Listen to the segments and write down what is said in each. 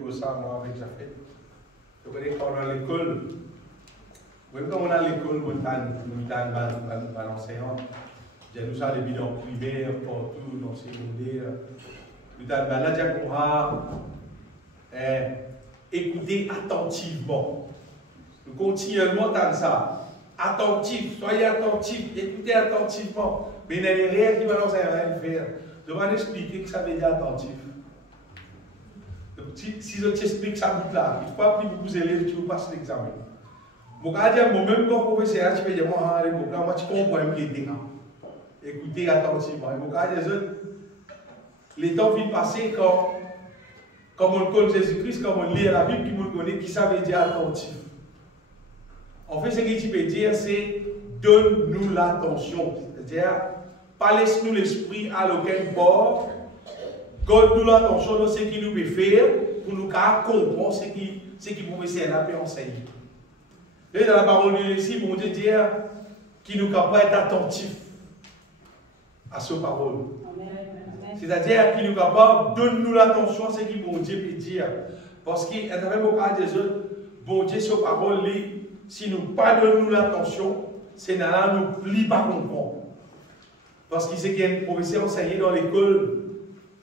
Pour ça, moi, avec ça fait. Je connais quand on est à l'école, même quand on est à l'école, on a un enseignant. Nous avons des bidons privés, partout, dans le secondaire. Là, on va écouter attentivement. Nous continuellement dans ça. Attentif, soyez attentifs, écoutez attentivement. Mais il n'y a rien qui va nous faire. Je vais expliquer que ça veut dire attentif. Si je t'explique ça bout là, il ne faut pas plus beaucoup élèves, tu passes l'examen. Mon gars, moi-même, comme professeur, tu peux dire, moi, tu comprends ce qui est. Écoutez attentivement. Mon gars, les temps viennent passer quand on connaît Jésus-Christ, quand on lit la Bible, qui nous connaît, qui ça veut dire attentif. En fait, ce que tu peux dire, c'est donne-nous l'attention. C'est-à-dire, pas laisse-nous l'esprit à aucun bord. Donne-nous l'attention de ce qu'il nous peut faire pour nous comprendre ce qui professeur a pu enseigner. Et dans la parole de Dieu ici, bon Dieu dit qu'il nous capable d'être attentif à ce parole. C'est-à-dire qu'il nous capable donne-nous l'attention à ce que bon Dieu peut dire. Parce qu'il y a même au cas des autres, bon Dieu, ce parole, si nous ne pas donnons l'attention, c'est là nous plie pas comprendre. Parce qu'il sait qu'il y a un professeur enseigné dans l'école,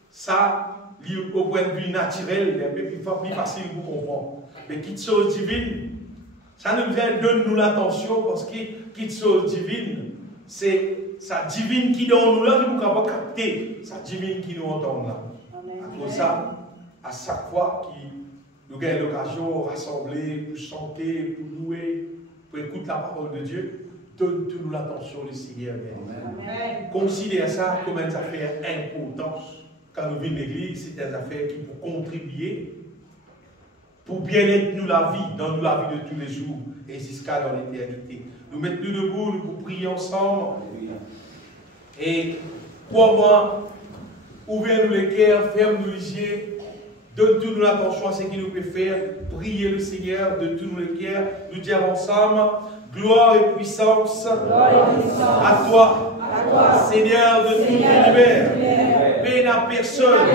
ça, au point de vue naturel, c'est un peu plus facile pour comprendre. Mais quitte chose divine, ça nous vient donne-nous l'attention parce que quitte chose divine, c'est sa divine qui dans nous là, nous ne pouvons pas capter, sa divine qui nous entend là. À cause de ça, à chaque fois que nous avons l'occasion de rassembler, pour chanter, pour louer, pour écouter la parole de Dieu, donne-nous l'attention du Seigneur. Considère ça comme une affaire importante. Quand nous vivons l'église, c'est une affaire qui peut contribuer pour bien être nous la vie, dans nous la vie de tous les jours et jusqu'à l'éternité. Nous mettons nous debout, nous pour prier ensemble. Et crois-moi, ouvrez-nous les cœurs, ferme-nous les yeux, donne-nous l'attention à ce qu'il nous peut faire, prier le Seigneur de tous nos cœurs, nous dire ensemble, gloire et puissance, à toi, Seigneur de tout l'univers. Peine à personne,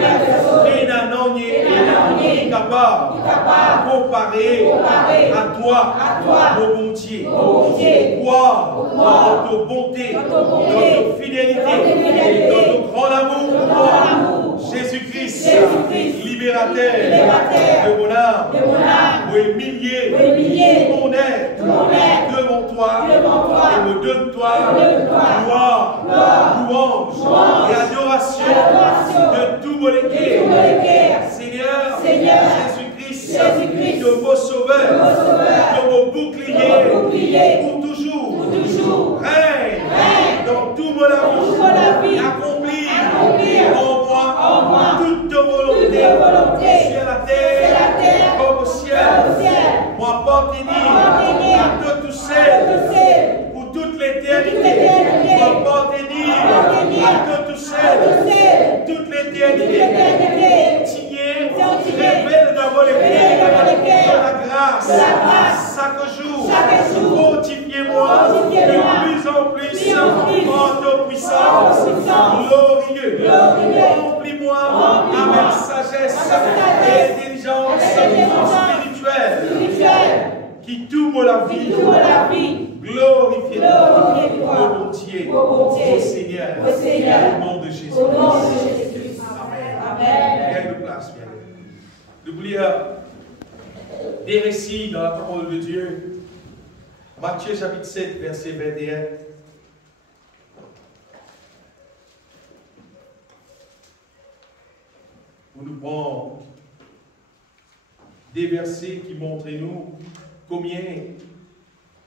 peine à non est capable de comparer à toi, mon bon Dieu. Croire dans ta bonté, dans ta fidélité, dans ton grand amour. Jésus-Christ, libérateur de mon âme, pour humilier mon être devant toi, et me donne-toi gloire, louange et adoration de tout mon cœur. Seigneur Jésus-Christ, de mon sauveur, de mon bouclier, pour toujours, règne dans tout mon amour, accomplir en moi toute volonté, sur la terre comme au ciel. Moi, appartenir à toi tout seul, pour toute l'éternité. Moi, appartenir à toi tout seul, toute l'éternité. Entier, révèle dans vos cœurs la grâce, chaque jour, fortifiez-moi de plus en plus en ta puissance, glorieux. Remplis-moi avec sagesse et intelligence spirituelle qui tout la vie. Glorifiez au bon Dieu, au Seigneur, au nom de Jésus. Amen. Viens de place, bien. N'oubliez des récits dans la parole de Dieu. Matthieu chapitre 7, verset 21. Où nous prenons des versets qui montrent nous combien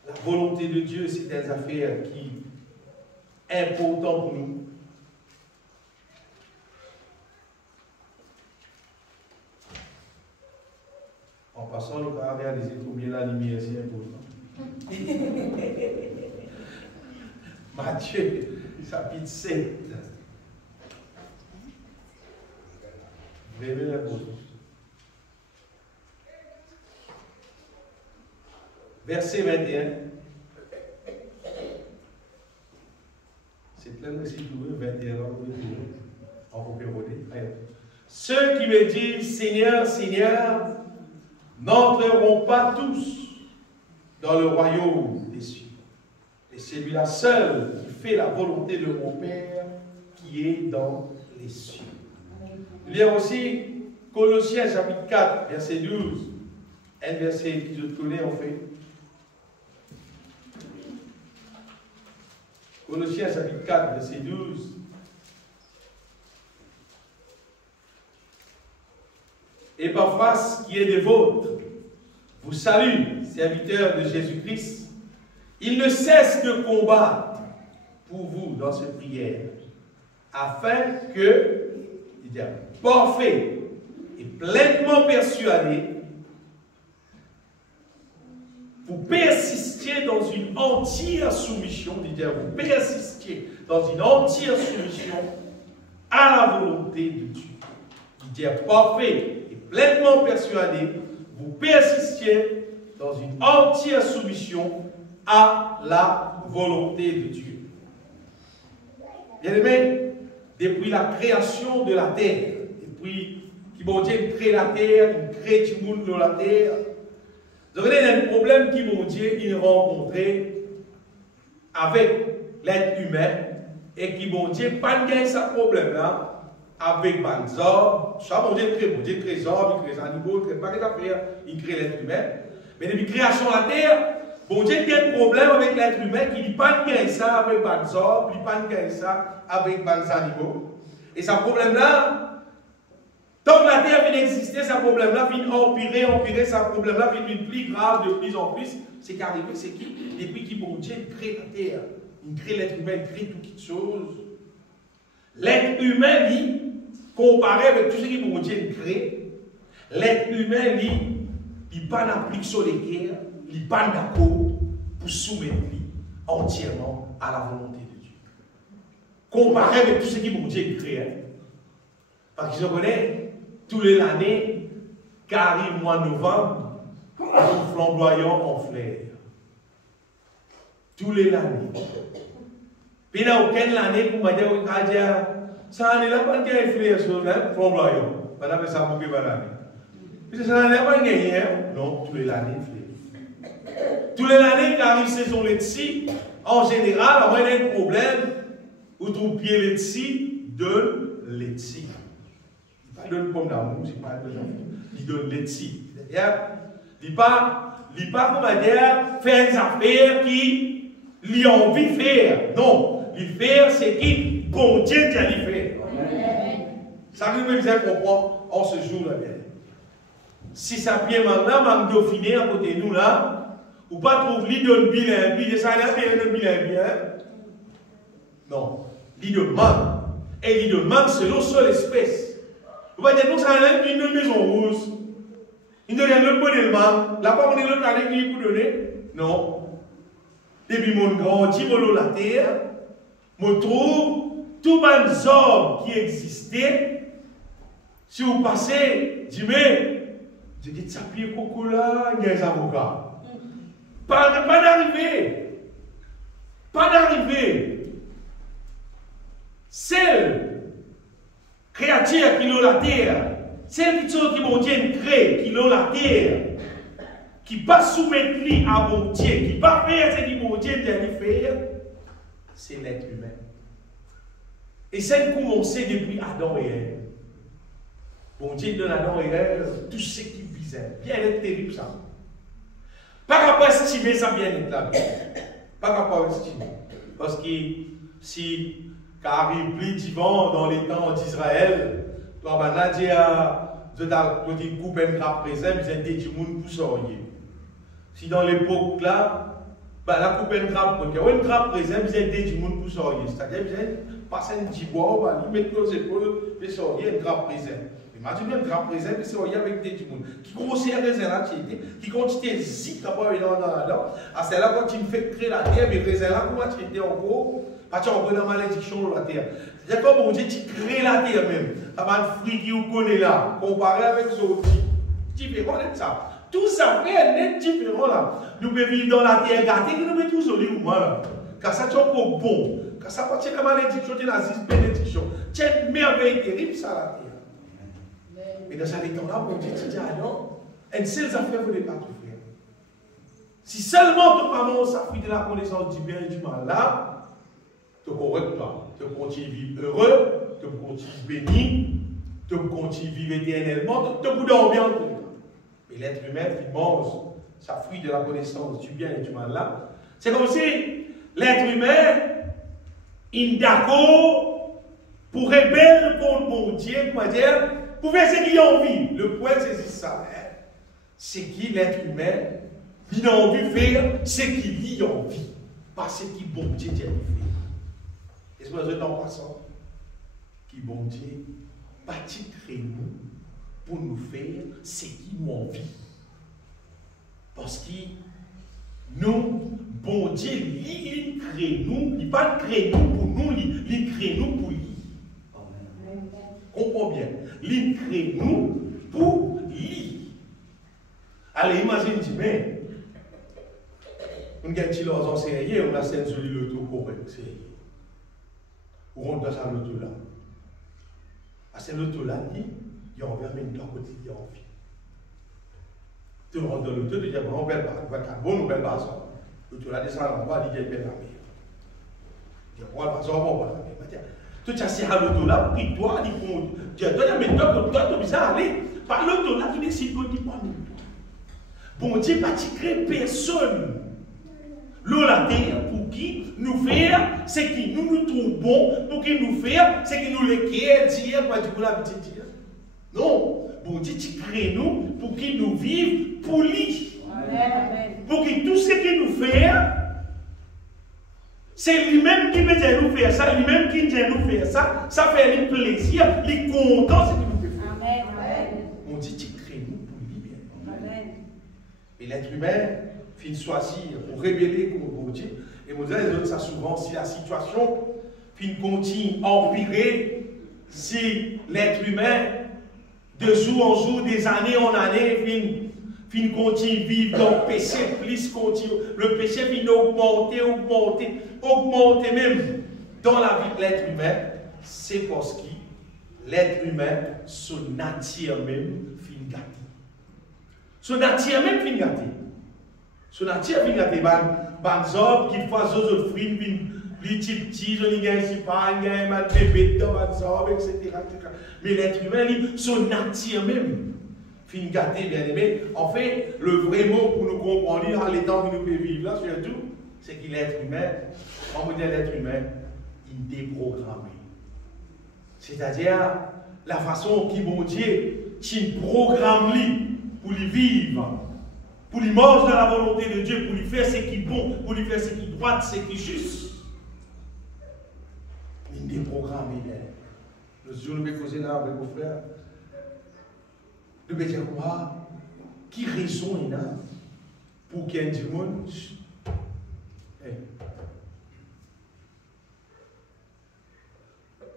la volonté de Dieu, c'est des affaires qui sont importantes pour nous. En passant, nous allons réaliser combien la lumière est importante. Matthieu, chapitre 7. Révélez la bouche. Verset 21. C'est plein de récits doués, 21 ans, on peut péroder. ceux qui me disent Seigneur, Seigneur, n'entreront pas tous dans le royaume des cieux. Et celui-là seul qui fait la volonté de mon Père qui est dans les cieux. Il y a aussi Colossiens chapitre 4, verset 12. Un verset que je connais en fait. Colossiens chapitre 4, verset 12. Epaphras, qui est des vôtres, vous salue, serviteur de Jésus-Christ. Il ne cesse de combattre pour vous dans cette prière, afin que, il est parfait et pleinement persuadé, vous persistiez dans une entière soumission, vous persistiez dans une entière soumission à la volonté de Dieu. Parfait et pleinement persuadé, vous persistiez dans une entière soumission à la volonté de Dieu. Bien aimé, depuis la création de la terre, depuis que bon Dieu crée la terre, il crée tout le monde dans la terre, vous avez un problème qui bon Dieu il rencontrait avec l'être humain et qui bon Dieu pas gagné ce problème là avec Banzor, ça bon Dieu crée les hommes, il crée les animaux, il crée pas d'affaires, il crée l'être humain. Mais depuis la création de la terre, bon Dieu a un problème avec l'être humain qui dit pas de gagner ça avec Banzor, il pas de gagner ça avec les animaux. Et ce problème-là, tant que la terre vient d'exister, ce problème-là vient empirer, ce problème-là vient de plus grave de plus en plus. C'est qu'arrivé, c'est qui? Depuis que bon Dieu crée la terre, il crée l'être humain, il crée toutes choses. L'être humain, lui, comparé avec tout ce que bon Dieu crée, l'être humain, lui, il n'a pas d'applique sur les guerres, il n'a pas d'accord pour soumettre lui entièrement à la volonté de Dieu. Comparé avec tout ce que bon Dieu crée. Parce que je connais, tous les années, qu'arrive mois de novembre, nous flamboyons en fleurs. Tous les années. Puis dans aucune année, vous m'avez dit, ça n'est pas de fleurs sur le flamboyant. Madame, ça m'a dit, madame. Puis ça n'est pas gagné, non, tous les années, fleurs. Tous les années, qu'arrive saison laitier, en général, on a un problème, où ton pied laitier donne laitier. Il donne pomme d'amour, c'est pas de il donne laitier. Il pas comment dire, faire des affaires qui lui ont envie de faire. Non, lui faire, c'est qui bon Dieu qui a lui faire. Ça nous me faisait comprendre en ce jour-là. Si ça vient maintenant, manque Dauphiné à côté de nous là, ou pas trouve lui donne bilan, puis ça n'a rien de bilan. Non, lui demande. Et lui demande selon seule espèce. Vous voyez, nous, ça a une maison rose. Il ne donne l'autre modèlement. La part on est l'autre année qui vous donner. Non. Depuis mon grandi, mon la terre, je trouve tous les hommes qui existaient. Si vous passez, je dis, ça pied coco là, il y a des avocats. Pas d'arrivée. Pas d'arrivée. Celle créature qui l'ont la terre, celle qui bon Dieu crée, qui l'ont la terre, qui ne pas soumettre lui à bon Dieu, qui ne pas faire ce que bon Dieu doit faire, c'est l'être humain. Et c'est commencé depuis Adam et Ève. Bon Dieu donne Adam et Ève tout ce qui visait. Bien être terrible ça. Pas capable d'estimer ça bien être là. Pas capable d'estimer. Parce que si car il plie divin dans les temps d'Israël, quand on a dit de couper une grappe présent, ils ont dit pour sortir. Si dans l'époque là, la coupe une grappe, une grappe présent, ils ont dit pour sortir. C'est-à-dire qu'ils ont passé un petit bois, ils mettent nos épaules et sortir une grappe présent. Imaginez une grappe présent, ils sortent avec des gens qui grossissent les raisins là, qui continuent à zik dans la dent. À celle-là, quand ils fait créer la terre, mais les raisins là, comment tu étais encore? Parce qu'on prend la malédiction de la terre. C'est comme on dit, tu crées la terre même. Ça va le fruit qui vous connaît là, comparé avec les autres. Différent de ça. Tout ça fait un différent là. Nous pouvons vivre dans la terre gâtée, nous mettons tous au lit ou mal. Car ça, tu es encore bon. Car ça, quand tu es la malédiction, tu es la bénédiction. Tu es une merveille terrible, ça, la terre. Mais dans ce temps-là, mon Dieu, tu dis, ah non, une seule affaire, vous ne pas tout faire. Si seulement ton maman s'appuie de la connaissance du bien et du mal là, tu correct pas. Tu continues à vivre heureux, tu continues à béni, tu continues à vivre éternellement, tu peux dormir en tout cas. Mais l'être humain qui mange sa fruit de la connaissance du bien et du mal là, c'est comme si l'être humain, il est d'accord pour rebelle contre mon Dieu, comment dire, pour faire ce qu'il a envie. Le point, c'est ça. C'est qui l'être humain, il a envie de faire ce qu'il a envie, pas ce qui bon Dieu a fait. Est-ce que vous êtes en passant? Qui bon Dieu, pas créer nous pour nous faire ce qu'il a envie. Parce que nous, bon Dieu, il crée nous, il pas crée nous pour nous, il crée nous pour lui. Comprends bien. Il crée nous pour lui. Allez, imagine, mais on gagne si leurs enseignants, on a censé le tout correct. Ou on doit ça le tout là. C'est le tout là, il y a envers même deux côtés, il y a envie. Tu rentres dans le tout, tu dis, bon, belle base, bon ou belle base. Le tout là descend en bas, il dit, belle amie. Il dit, bon, base, bon, voilà. Tu as assez à l'auto là, puis toi, il faut. Tu as donné, mais toi, tu as besoin d'aller. Par l'auto là, qui décide de dire, bon Dieu, pas créer personne. L'eau la terre pour qui nous faire ce qui nous trouve bon, pour qui nous faire ce qui nous le dire, quoi, du coup, la petite dire. Non, bon Dieu, tu crées nous pour qui nous vivent pour lui. Pour que tout ce qui nous fait, c'est lui-même qui veut nous faire ça, lui-même qui veut nous faire ça, ça fait lui plaisir, lui content, ce qu'il nous fait faire. Amen. On dit, tu crées nous pour lui bien. Amen. Et l'être humain finit choisir pour révéler contre Dieu. Et vous avez les autres, ça souvent, si la situation finit continue à empirer, si l'être humain, de jour en jour, des années en années, finit continue à vivre dans le péché, plus continue. Le péché finit augmenter même dans la vie de l'être humain. C'est parce que l'être humain, son nature même, finit gâté. Son nature même finit gâté. Son nature finit gâté. Ban zob, qui fois zozo frin, les petits, je n'y gagne pas, il y a un bébé dans ban zob, etc. Mais l'être humain, son nature même, fin gâté, bien aimé. En fait, le vrai mot pour nous comprendre dans les temps que nous pouvons vivre là, surtout, c'est qu'il est l'être humain, on va dire l'être humain, il est déprogrammé. C'est-à-dire, la façon qui, mon Dieu, qui programme lui pour lui vivre, pour lui manger dans la volonté de Dieu, pour lui faire ce qui est bon, pour lui faire ce qui est droit, ce qui est juste. Il est déprogrammé. Le jour où nous avons causé là avec vos frères, nous devons dire quoi? Qui raison il a pour qu'il y ait du monde?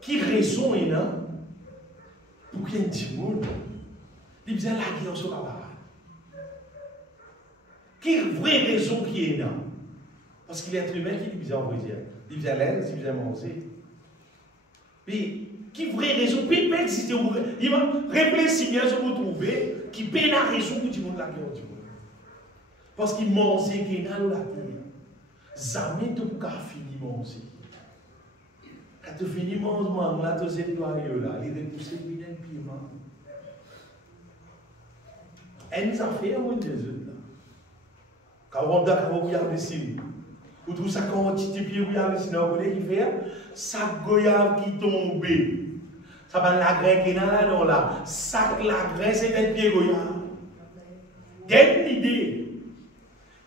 Qui raison il a pour qu'il y ait du monde? Il vient la guerre sur la parole. Qui vraie raison qui est là? Parce qu'il est être humain qui lui vient en dire. Il vient l'aide, il vient manger. Mais qui vraie raison? Puis il existe. Il va réfléchir bien sur vous trouver qui paie la raison pour du monde la guerre du monde. Parce qu'il mange qui est dans la terre. Jamais tu peux finir manger. Quand tu finis manger, là, tu sais toi là, il repousse le piment. Et nous avons fait un des autres là. Quand on regarde ici, vous trouvez ça quantité de pieds, vous regardez ici, vous voulez qu'il fait sac goyave qui tombe. Ça va la graine qui est là, là. Sac la graine, c'est un pied goyave. Quelle idée?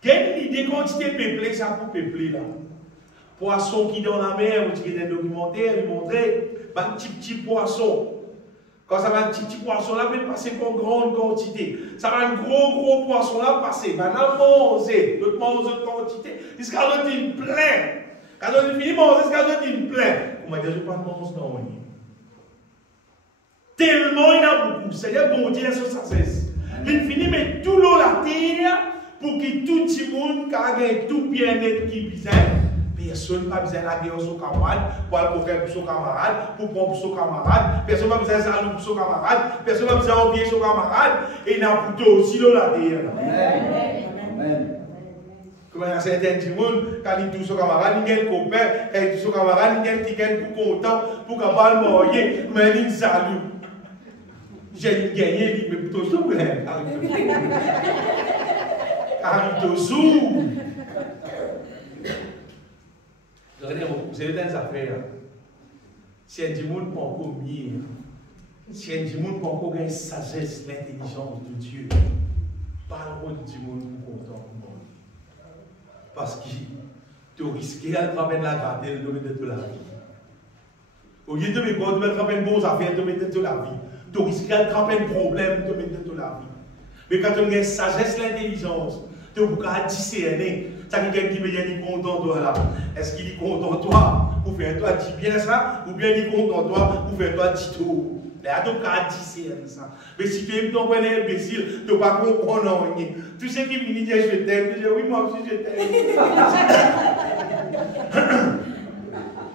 Quelle idée quantité de peuplé, ça pour peupler là? Poisson qui est dans la mer, vous tirez des documentaires, ils montrent, un petit poisson. Quand ça va un petit poisson là, peut passer pour grande quantité. Ça va un gros poisson là passer. Ben là, manger, l'autre mange une quantité. Jusqu'à l'autre, il plein. Quand on finit de manger, jusqu'à l'autre, il plein. Comment dire, je ne vais pas manger dans le tellement il y a beaucoup. C'est-à-dire, bon Dieu, sur sa cesse. Il finit, mais tout l'eau la terre pour que tout le monde, car tout bien-être qui vise, mais Personne n'a besoin de la guerre sur son camarade, pour aller faire pour son camarade, pour prendre pour son camarade. Personne n'a besoin de jaloux pour son camarade. Personne n'a besoin d'envier son camarade. Et il n'a plutôt aussi dans la terre. Amen. Comme il y a certains gens, quand ils touchent son camarade, ils gagnent copain, quand ils touchent son camarade, ils gagnent pour content, pour capable de mourir, mais ils jaloux. J'ai gagné, mais plutôt sous, car il est sous. Vous avez des affaires. Si un monde peut encore mieux, si un monde peut encore gagner sagesse, l'intelligence de Dieu, parle-moi du monde pour content. Parce que tu risques de travailler la garde de mettre de la vie. Au lieu de mettre travailler de bonnes affaires, de mettre de la vie. Tu risques de travailler un problème, de mettre de la vie. Mais quand tu as la sagesse, l'intelligence, tu peux discerner. Ça qui quelqu'un qui veut dire content toi là. Est-ce qu'il est content toi pour faire toi dis bien ça ou bien il est content toi pour faire toi dis tout. Là tu peux discerner ça. Mais si tu es ton bon imbécile, tu ne peux pas comprendre rien. Tout ce qui vient dire je t'aime, je dis oui moi aussi je t'aime.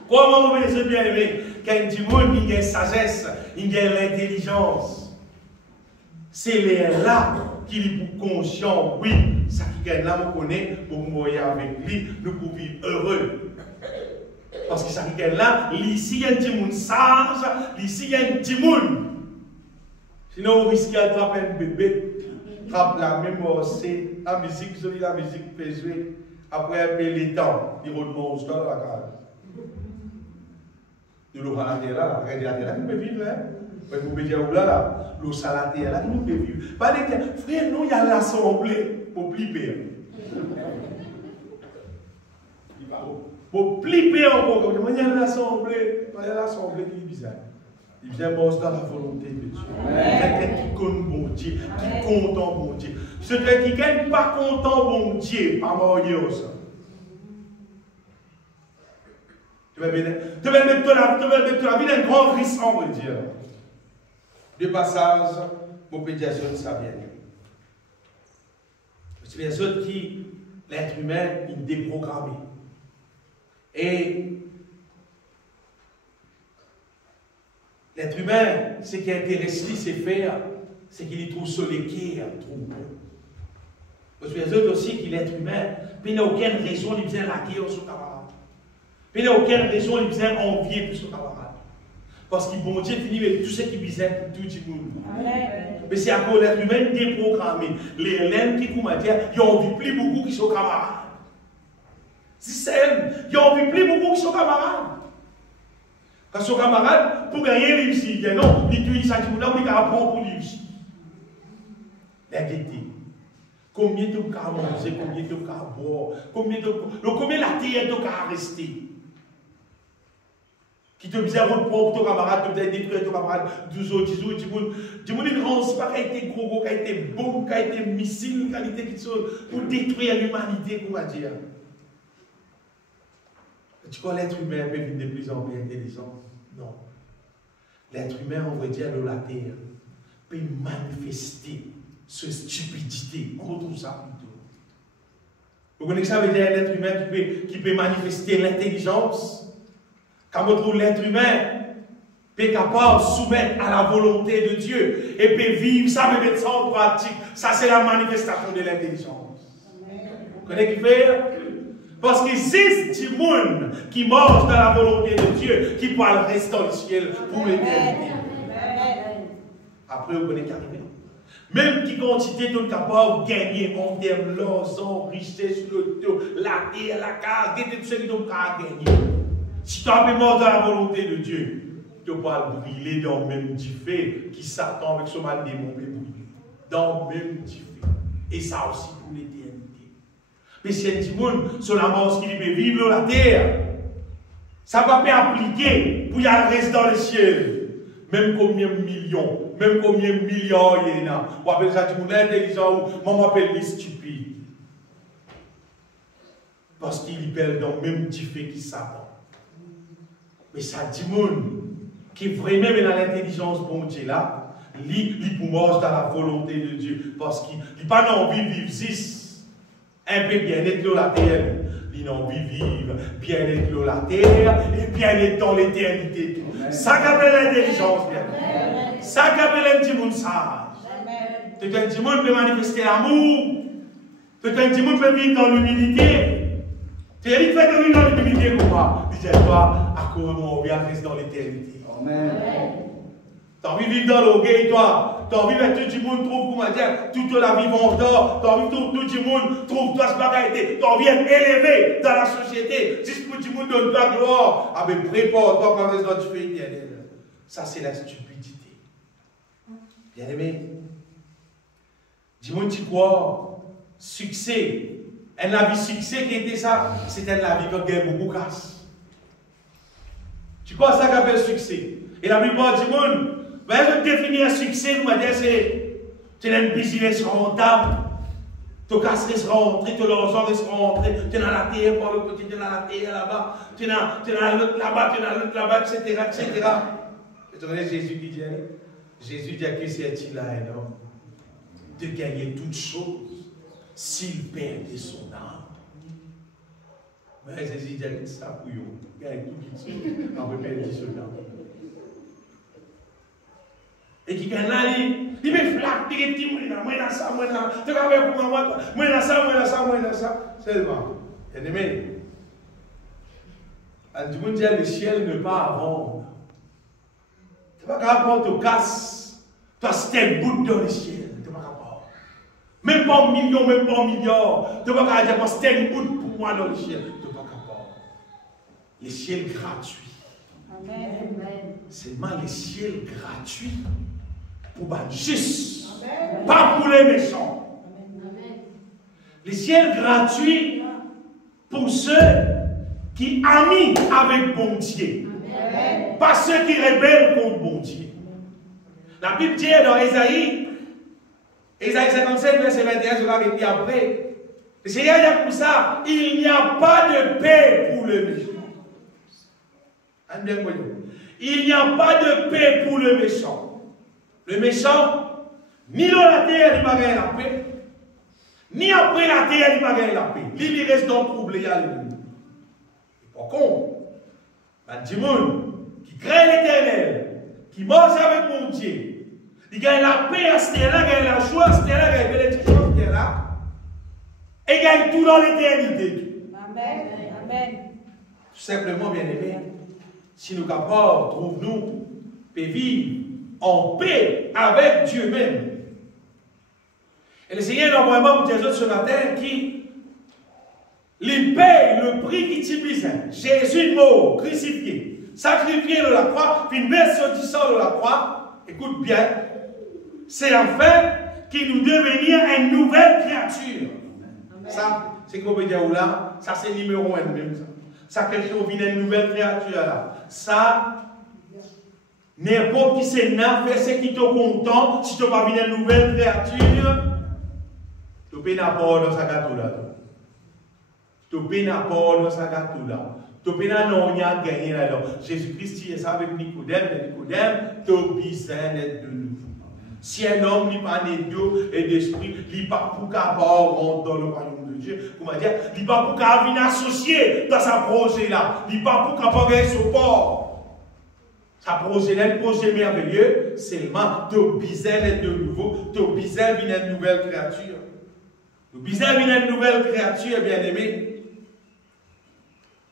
Comment vous voyez bien aimé quand du monde il y a sagesse, il y a l'intelligence. C'est les là qu'il est pour conscient, oui, ça qui gagne là, on connaît, pour mourir avec lui, nous pouvons vivre heureux. Parce que ça qui gagne là, ici il y a un petit monde sage, ici il y a un petit monde. Sinon, on risque d'attraper un bébé, attrape la même c'est la musique, la musique peut jouer, après un peu les temps, il remonte dans la case. De l'eau à la terre là, regardez la terre là, qui peut vivre là. Vous pouvez dire, là, l'eau salatée, là, nous pouvons vivre. Pas de frère, nous, il y a l'assemblée pour pliper. Pour pliper encore, il y a l'assemblée, il y a l'assemblée qui est bizarre. Il vient bosser dans la volonté de Dieu. Quelqu'un qui connaît bon Dieu, qui est content bon Dieu. Celui qui n'est pas content bon Dieu, pas mourir ça. Tu vas mettre la vie d'un grand risque, on va dire. Deux passages, mon pédiatre, ça vient. C'est bien sûr qui, l'être humain, il est déprogrammé. Et l'être humain, ce qui intéresse lui, c'est faire, c'est qu'il y trouve sur les quais, Parce que les autres aussi, qu'il est être humain, puis il n'y a aucune raison de bien laquer son camarade. Puis il n'y a aucune raison de bien envier pour son camarade. Parce que bon Dieu finit avec tout ce qui visait pour tout le monde. Mais c'est à cause d'être humain déprogrammé. Les Hélènes qui, comme on dit, ils ont envie plus beaucoup qui sont camarades. Si c'est elles, ils ont envie plus beaucoup qui sont camarades. Quand son camarade, pour gagner réussir, il dit non, il tue ça, il apprend pour réussir. La gaieté. Combien de cas manger, combien de cas boire, combien la terre de cas rester. Qui te disait votre propre ton camarade, tu as détruit ton camarade, 12 autres, 10 autres, du monde, il rend pas qu'il a été gros, qu'il a été bombe, qu'il a été missile, qualité qui chose, pour détruire l'humanité, qu'on va dire. Tu crois l'être humain peut devenir de plus en plus intelligent? Non. L'être humain, on va dire, dans la terre, peut manifester cette stupidité. On retrouve ça plutôt. Vous connaissez ça veut dire l'être humain qui peut manifester l'intelligence? Quand on trouve l'être humain, est capable de soumettre à la volonté de Dieu et peut vivre ça, peut mettre ça en pratique. Ça, c'est la manifestation de l'intelligence. Vous connaissez qui fait? Parce qu'il existe du monde qui mange dans la volonté de Dieu, qui peut rester dans le ciel pour l'éternité. Après, vous connaissez qui arrive. Même qui quantité de capable de gagner en termes de l'argent, richesse, le taux, la terre, la case, tout ce qui doit gagner. Si tu as mort dans la volonté de Dieu, tu vas briller dans le même feu qui Satan avec son mal démon peut briller. Dans le même feu. Et ça aussi pour l'éternité. Mais si un petit monde sur la mort qui peut vivre sur la terre, ça ne va pas appliquer pour y aller rester dans le ciel. Même combien de millions, même combien de milliards il y en a. On appelle ça du monde intelligent ou on appelle les stupides. Parce qu'il perd dans le même feu qui Satan. Mais ça dit monde qui est vraiment dans l'intelligence bon Dieu là, il pour manger dans la volonté de Dieu. Parce qu'il n'a pas envie de vivre un peu bien être dans la terre. il a envie de vivre, bien être dans la terre et bien être dans l'éternité. Ça qu'appelle l'intelligence, bien. Ça qu'appelle un petit monde sage. Tout un petit monde peut manifester l'amour. Tout un petit monde peut vivre dans l'humilité. Tu as dit que tu vivre dans l'humilité pour moi. Dis-toi, à quoi on vient rester dans l'éternité. Amen. Tu as envie de vivre dans l'orgueil, toi. Tu as envie que tout le monde trouve, comment dire, toute la vie vendeur. Tu as envie que tout le monde trouve toi ce bagage. Tu as envie d'être élevé dans la société. Si tout le monde donne pas gloire, ah ben prépare-toi pour rester dans le feu éternel. Ça, c'est la stupidité. Bien aimé. Dis-moi, tu crois, succès. La vie succès qui était ça, c'était la vie qui gagne beaucoup de casse. Tu crois ça qu'appelle succès? Et la plupart du monde, je définis un succès, je vais dire, c'est un business rentable. Tu casses reste rentré, tu l'argent reste rentré, tu es dans la terre, par le côté, tu es dans la terre là-bas, tu es dans l'autre là-bas, tu es dans l'autre là-bas, etc., etc. Et tu connais Jésus qui dit, Jésus dit que c'est-il là un homme de gagner toutes choses s'il perdait son âme. Mais Jésus dit ça pour vous, gagner toutes choses, on peut perdre son âme. Et qui gagne là, il me flatte, il dit, moi dans ça, moi dans ça, tu vas faire pour moi, moi dans ça, moi dans ça, moi dans ça. Seulement, bien aimé, du monde dit le ciel ne pas à vendre. Tu ne vas pas prendre ton casse, tu as un bout dans le ciel. Même pas un million, même pas un milliard. Tu ne vas pas dire que c'est un bout pour moi dans le ciel. Tu ne vas pas capable. Le ciel gratuit. Amen. Seulement le ciel gratuit pour les justes, pas pour les méchants. Amen. Le ciel gratuit pour ceux qui aiment avec bon Dieu. Amen. Pas ceux qui rebellent contre bon Dieu. La Bible dit dans Ésaïe 57, verset 21, je vais dire après. Le Seigneur dit pour ça, il n'y a pas de paix pour le méchant. Il n'y a pas de paix pour le méchant. Le méchant, ni dans la terre, il ne va pas gagner la paix, ni après la terre, il ne va pas gagner la paix. Il reste dans le trouble, il y a le monde. Par contre, il y a des gens qui craignent l'éternel, qui marchent avec mon Dieu. Il gagne la paix à ce terre-là, il gagne la joie à ce terre-là, il gagne la bénédiction à ce terre-là. Et il gagne tout dans l'éternité. Amen. Amen. Tout simplement, bien aimé, si nous capables, trouve-nous, et vivre en paix avec Dieu même. Et le Seigneur a envoyé pour Jésus ce matin qui lui paye le prix qui t'y besoin. Jésus mort, crucifié, sacrifié de la croix, puis une version du sang de la croix. Écoute bien. C'est afin qu'il nous devienne une nouvelle créature. Amen. Ça, c'est qu'on peut dire là, ça c'est numéro 1 même. Ça, quelque chose vient une nouvelle créature là. Ça, n'importe qui c'est n'a fait ce qui te content, si tu n'as pas vu une nouvelle créature, tu peux pas dans sa gâteau là. Tu peux pas dans sa gâteau là. Tu peux pas gagner là. Jésus-Christ, il est ça avec Nicodème, tu as besoin d'être de nouveau. Si un homme n'est pas né d'eau et d'esprit, il n'est pas pour qu'à rentrer dans le royaume de Dieu. Comment dire? Il n'est pas pour qu'à venir associer dans sa projet là. Il n'est pas pour qu'à gagner son port. Sa projet là, le projet merveilleux, seulement tu as besoin d'être de nouveau. Tu as besoin d'une nouvelle créature. Tu as besoin d'une nouvelle créature, bien aimé,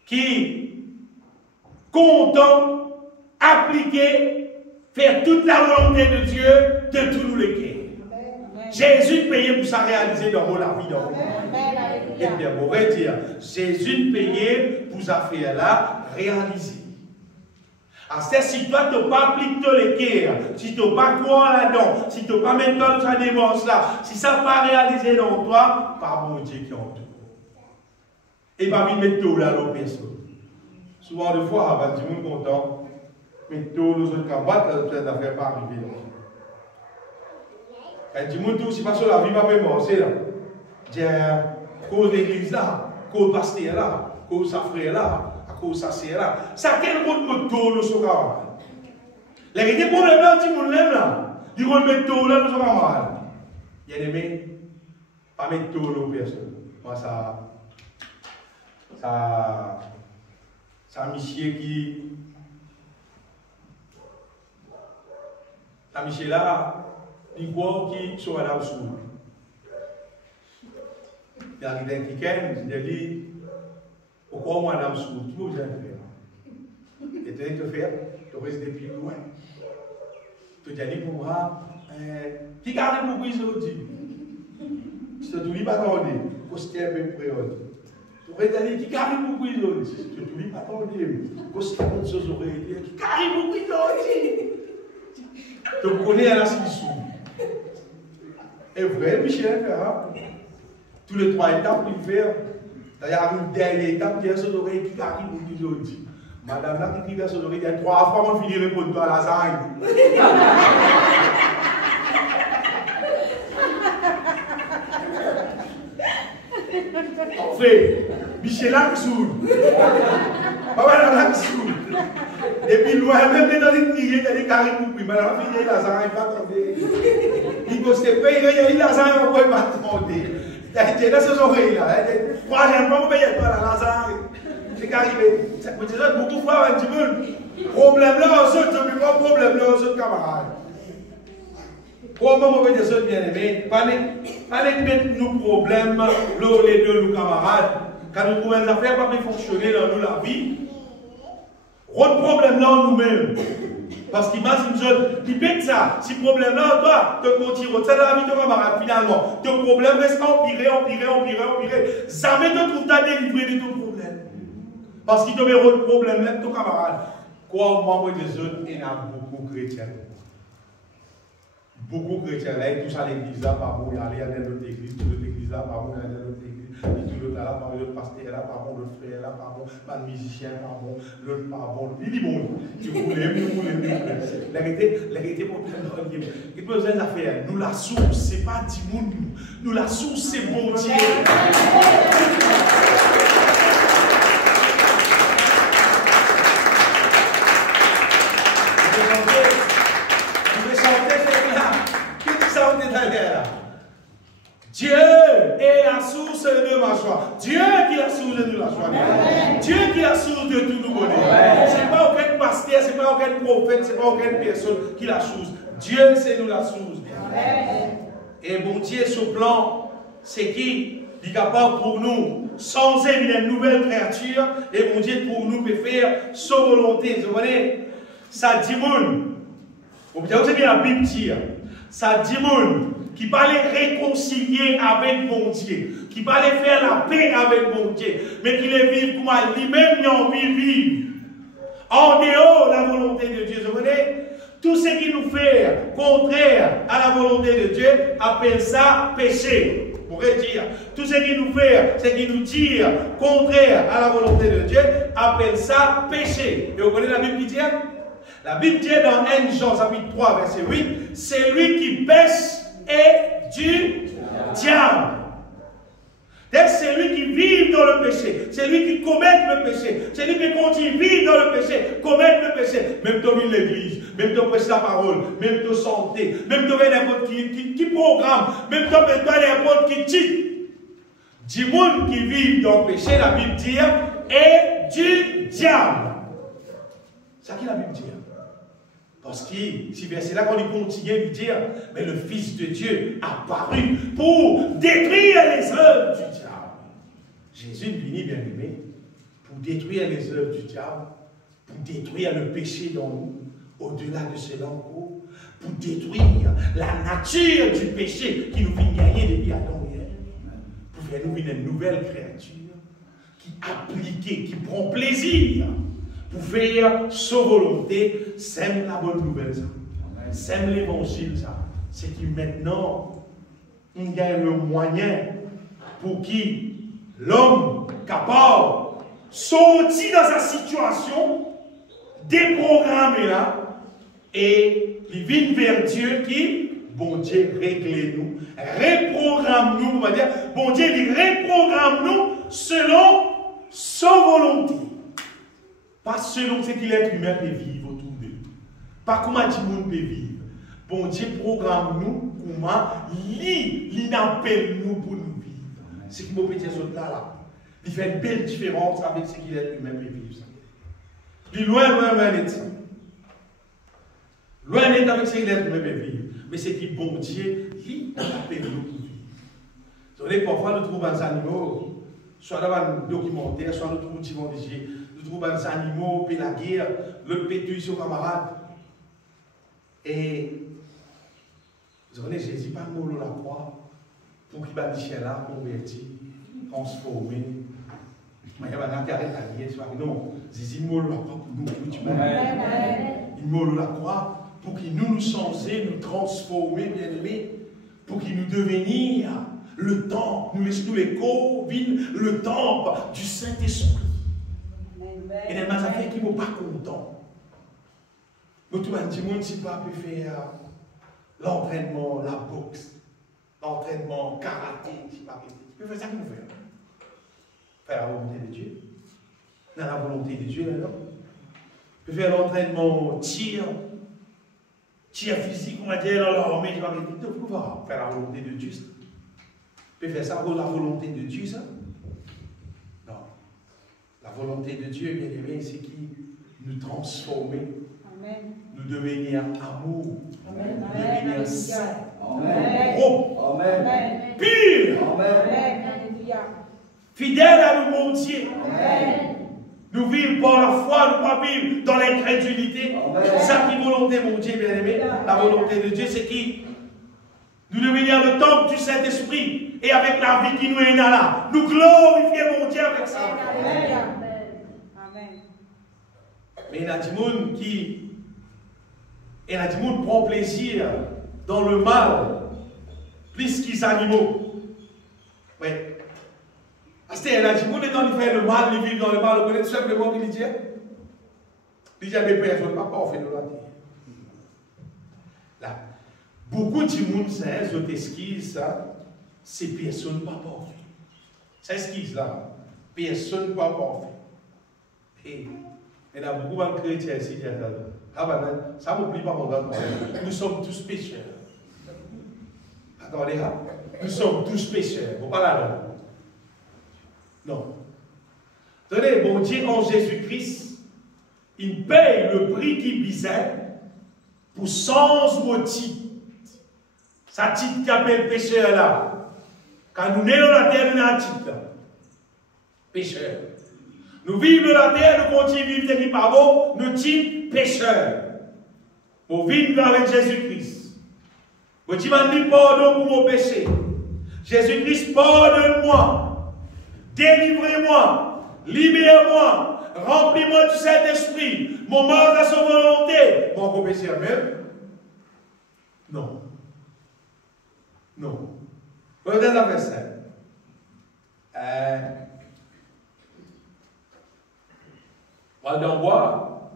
qui content, appliquer, faire toute la volonté de Dieu de tous les cœurs. Jésus payait pour ça réaliser dans la vie. Et bien, on va dire, Jésus payait pour ça faire là réaliser. Alors, si toi, tu n'as pas appliqué tous les cœurs, si tu n'as pas croire là-dedans, si tu n'as pas mis dans sa démence là, si ça n'a pas réalisé dans toi, pas mon Dieu qui entoure. Et pas mettre tout là, l'autre personne. Souvent, des fois, avant, du monde content. Mais tous les autres camarades, ça ne fait pas arriver. Et du monde, si parce que la vie va me morcer là. À cause de l'église là, à cause du pasteur là, à cause de sa frère là, à cause de sa sœur là. Ça, quel monde me tourne sur le camarade? Les problèmes là, du monde là, ils vont mettre tout là sur le camarade. Bien aimé, pas mettre tout là aux personnes. Moi, ça. ça monsieur qui. Ça monsieur là, il voit qui sont là au il y a des week-ends, il dit pourquoi moi, madame Soud, qui vous avez fait? Et tu as te faire, tu restes depuis loin. Tu as dit pour moi, qui garde pour vous aujourd'hui? Tu te dis pas attendez, costume un peu près. Tu as dit qui garde pour vous aujourd'hui? Tu te dis pas attendez, costume un peu de oreilles, qui garde pour vous aujourd'hui? Tu connais la situation. Et vrai, Michel, tous les 3 étapes, il fait. Il y a une dernière étape qui est sur l'oreille qui arrive aujourd'hui. Madame là qui crie sur l'oreille, il y a 3 fois on finit de répondre à la lasagne. En fait, Michel là qui soude. Madame là qui soude. Et puis loin, même dans les crier, il y a des carrés pour lui. Madame finit la lasagne, pas attendre. Il faut se payer, il y a une lasagne, on ne peut pas attendre. Il a été dans ses oreilles là. Troisièmement, vous ne payez pas la lasagne. C'est qu'arrivé. Beaucoup de fois, un petit peu. Problème là, aux autres, mais pas problème là, aux autres camarades. Comment on peut dire ça, bien aimé? Allez mettre nos problèmes, là, les deux, nos camarades. Quand nous trouvons des affaires pas bien fonctionner dans nous, la vie. Autre problème là en nous-mêmes. Parce qu'imagine, qui pète ça, si problème là, toi, te continue, ça dans la vie de camarade, finalement, ton problème reste empirer. Jamais te trouve ta délivré de ton problème. Parce qu'il te met autre problème, même ton camarade. Quoi, moi, des autres, il y a beaucoup de chrétiens. Beaucoup de chrétiens, là, ils touchent à l'église là, par bon, il y a dans notre église, toute l'autre église là, par bon, il y a dans notre église, et tout l'autre là, par bon, l'autre pasteur là, par bon, l'autre frère là, par bon, pas de musicien, par bon, l'autre par bon. Il dit bon, tu voulais. La vérité, problème, il peut besoin d'affaires. Nous, la source, c'est pas Timoun, nous, la source, c'est bon Dieu. Dieu est la source de ma joie. Dieu qui est la source de la joie. Dieu qui est la source de tout nous bonheur. Ce n'est pas aucun pasteur, ce n'est pas aucun prophète, ce n'est pas aucune personne qui est la source. Dieu, c'est nous la source. Et bon Dieu, ce plan, c'est qui est capable pour nous, sans une nouvelle créature, et bon Dieu, pour nous, peut faire sa volonté. Vous voyez, ça dit, vous savez bien la Bible dit, ça dit, qui va les réconcilier avec mon Dieu, qui va les faire la paix avec mon Dieu, mais qui les vivent comme lui-même il a envie de vivre. En dehors de la volonté de Dieu, vous voyez, tout ce qui nous fait contraire à la volonté de Dieu, appelle ça péché. On pourrait dire, tout ce qui nous fait, ce qui nous tire contraire à la volonté de Dieu, appelle ça péché. Et vous connaissez la Bible qui dit? La Bible dit dans 1 Jean chapitre 3, verset 8, c'est lui qui pêche et du diable. C'est lui qui vit dans le péché. C'est lui qui commet le péché. C'est lui qui continue à vivre dans le péché, commettre le péché. Même dans l'église, même dans prêcher la parole, même dans santé, même dans n'importe qui programme, même dans n'importe qui dit. Du monde qui vit dans le péché, la Bible dit, et du diable. C'est ça qui la Bible dit. Parce que, si verset là, quand il continue de dire, mais le Fils de Dieu a apparu pour détruire les œuvres du diable. Jésus est venu, bien aimé, pour détruire les œuvres du diable, pour détruire le péché dans nous, au-delà de cela encore, pour détruire la nature du péché qui nous fait gagner depuis Adam et Ève, pour faire nous une nouvelle créature qui applique, qui prend plaisir. Pour faire sa volonté, sème la bonne nouvelle, ça. Sème l'évangile, ça. C'est que maintenant, on gagne le moyen pour qui l'homme capable sortir dans sa situation, déprogrammer là, et il vient vers Dieu qui, bon Dieu, règle-nous, reprogramme-nous, on va dire, bon Dieu, il reprogramme-nous selon sa volonté. Pas selon ce qu'il est humain peut vivre autour de nous. Pas comment tout le monde peut vivre. Bon Dieu programme nous comment il appelle nous pour nous vivre. C'est ce qui m'a dit là. Il fait une belle différence avec ce qu'il est lui-même et vivre. Il est loin d'être ça. Loin d'être avec ce qu'il est lui-même et vivre. Mais c'est qui bon Dieu, il appelle nous pour vivre. Vous savez, parfois nous trouvons des animaux, soit dans un documentaire, soit nous trouvons des Dieu. Nous trouvons des animaux, puis la guerre, le pétu sur camarade. Et vous savez, Jésus pas mort la croix pour qu'il va Michel là, converti, transformé. Mais il y a un carré à guerre, non, Jésus mort la croix pour nous, il mort la croix pour qu'il nous changer, nous transformer, bien aimés, pour qu'il nous devenir le temple, nous les co-villes, le temple du Saint-Esprit. Et les affaires qui ne sont pas contents. Mais tout le monde, si pas peut faire l'entraînement, la boxe, l'entraînement, karaté, si pas peut faire ça qu'il faut faire. Faire la volonté de Dieu. Dans la volonté de Dieu, alors. Peut faire l'entraînement, tir physique, on va dire, dans l'armée, tu vas pouvoir faire la volonté de Dieu. Peut faire ça pour la volonté de Dieu, ça? Non. La volonté de Dieu, bien aimé, c'est qui nous transformer. Amen. Nous devenir amour. Amen. Nous devenir saint. Gros. Pire. Amen. Fidèle à nous, mon Dieu. Amen. Nous vivons par la foi, nous ne pas vivre dans l'incrédulité. C'est ça qui est volonté, mon Dieu, bien aimé. La volonté de Dieu, c'est qui? Nous devenir le temple du Saint-Esprit. Et avec la vie qui nous est là, nous glorifions mon Dieu avec ça. Amen. Mais il y a des gens qui prennent plaisir dans le mal plus qu'ils animaux. Oui. Parce qu'il y a des gens qui font le mal, ils vivent dans le mal. Vous connaissez tout simplement ce qu'il dit? Il dit à mes personnes, papa, on fait de la terre. Là, beaucoup de gens, c'est esquisse, c'est personne pas parfait. C'est esquisse là. Personne pas parfait. Et il y a beaucoup de chrétiens ici qui disent ça ne m'oublie pas mon gars. Nous sommes tous pécheurs. Attendez, nous sommes tous pécheurs. Vous parlez là? Non. Tenez, bon Dieu en Jésus-Christ, il paye le prix qu'il visait pour sans motif. Sa titre qui appelle pécheur là. Quand nous naissons dans la terre, nous avons un titre. Pécheur. Nous vivons dans la terre, nous continuons de vivre des vies par bon, nous sommes pécheurs. Pour vivre avec Jésus-Christ. Vous dites, pardon pour mon péché. Jésus-Christ, pardonne-moi. Délivrez-moi. Libérez-moi. Remplis-moi du Saint-Esprit. Mon mort à son volonté. Mon péché même? Non. Non. Regardez la verset. Dans bois,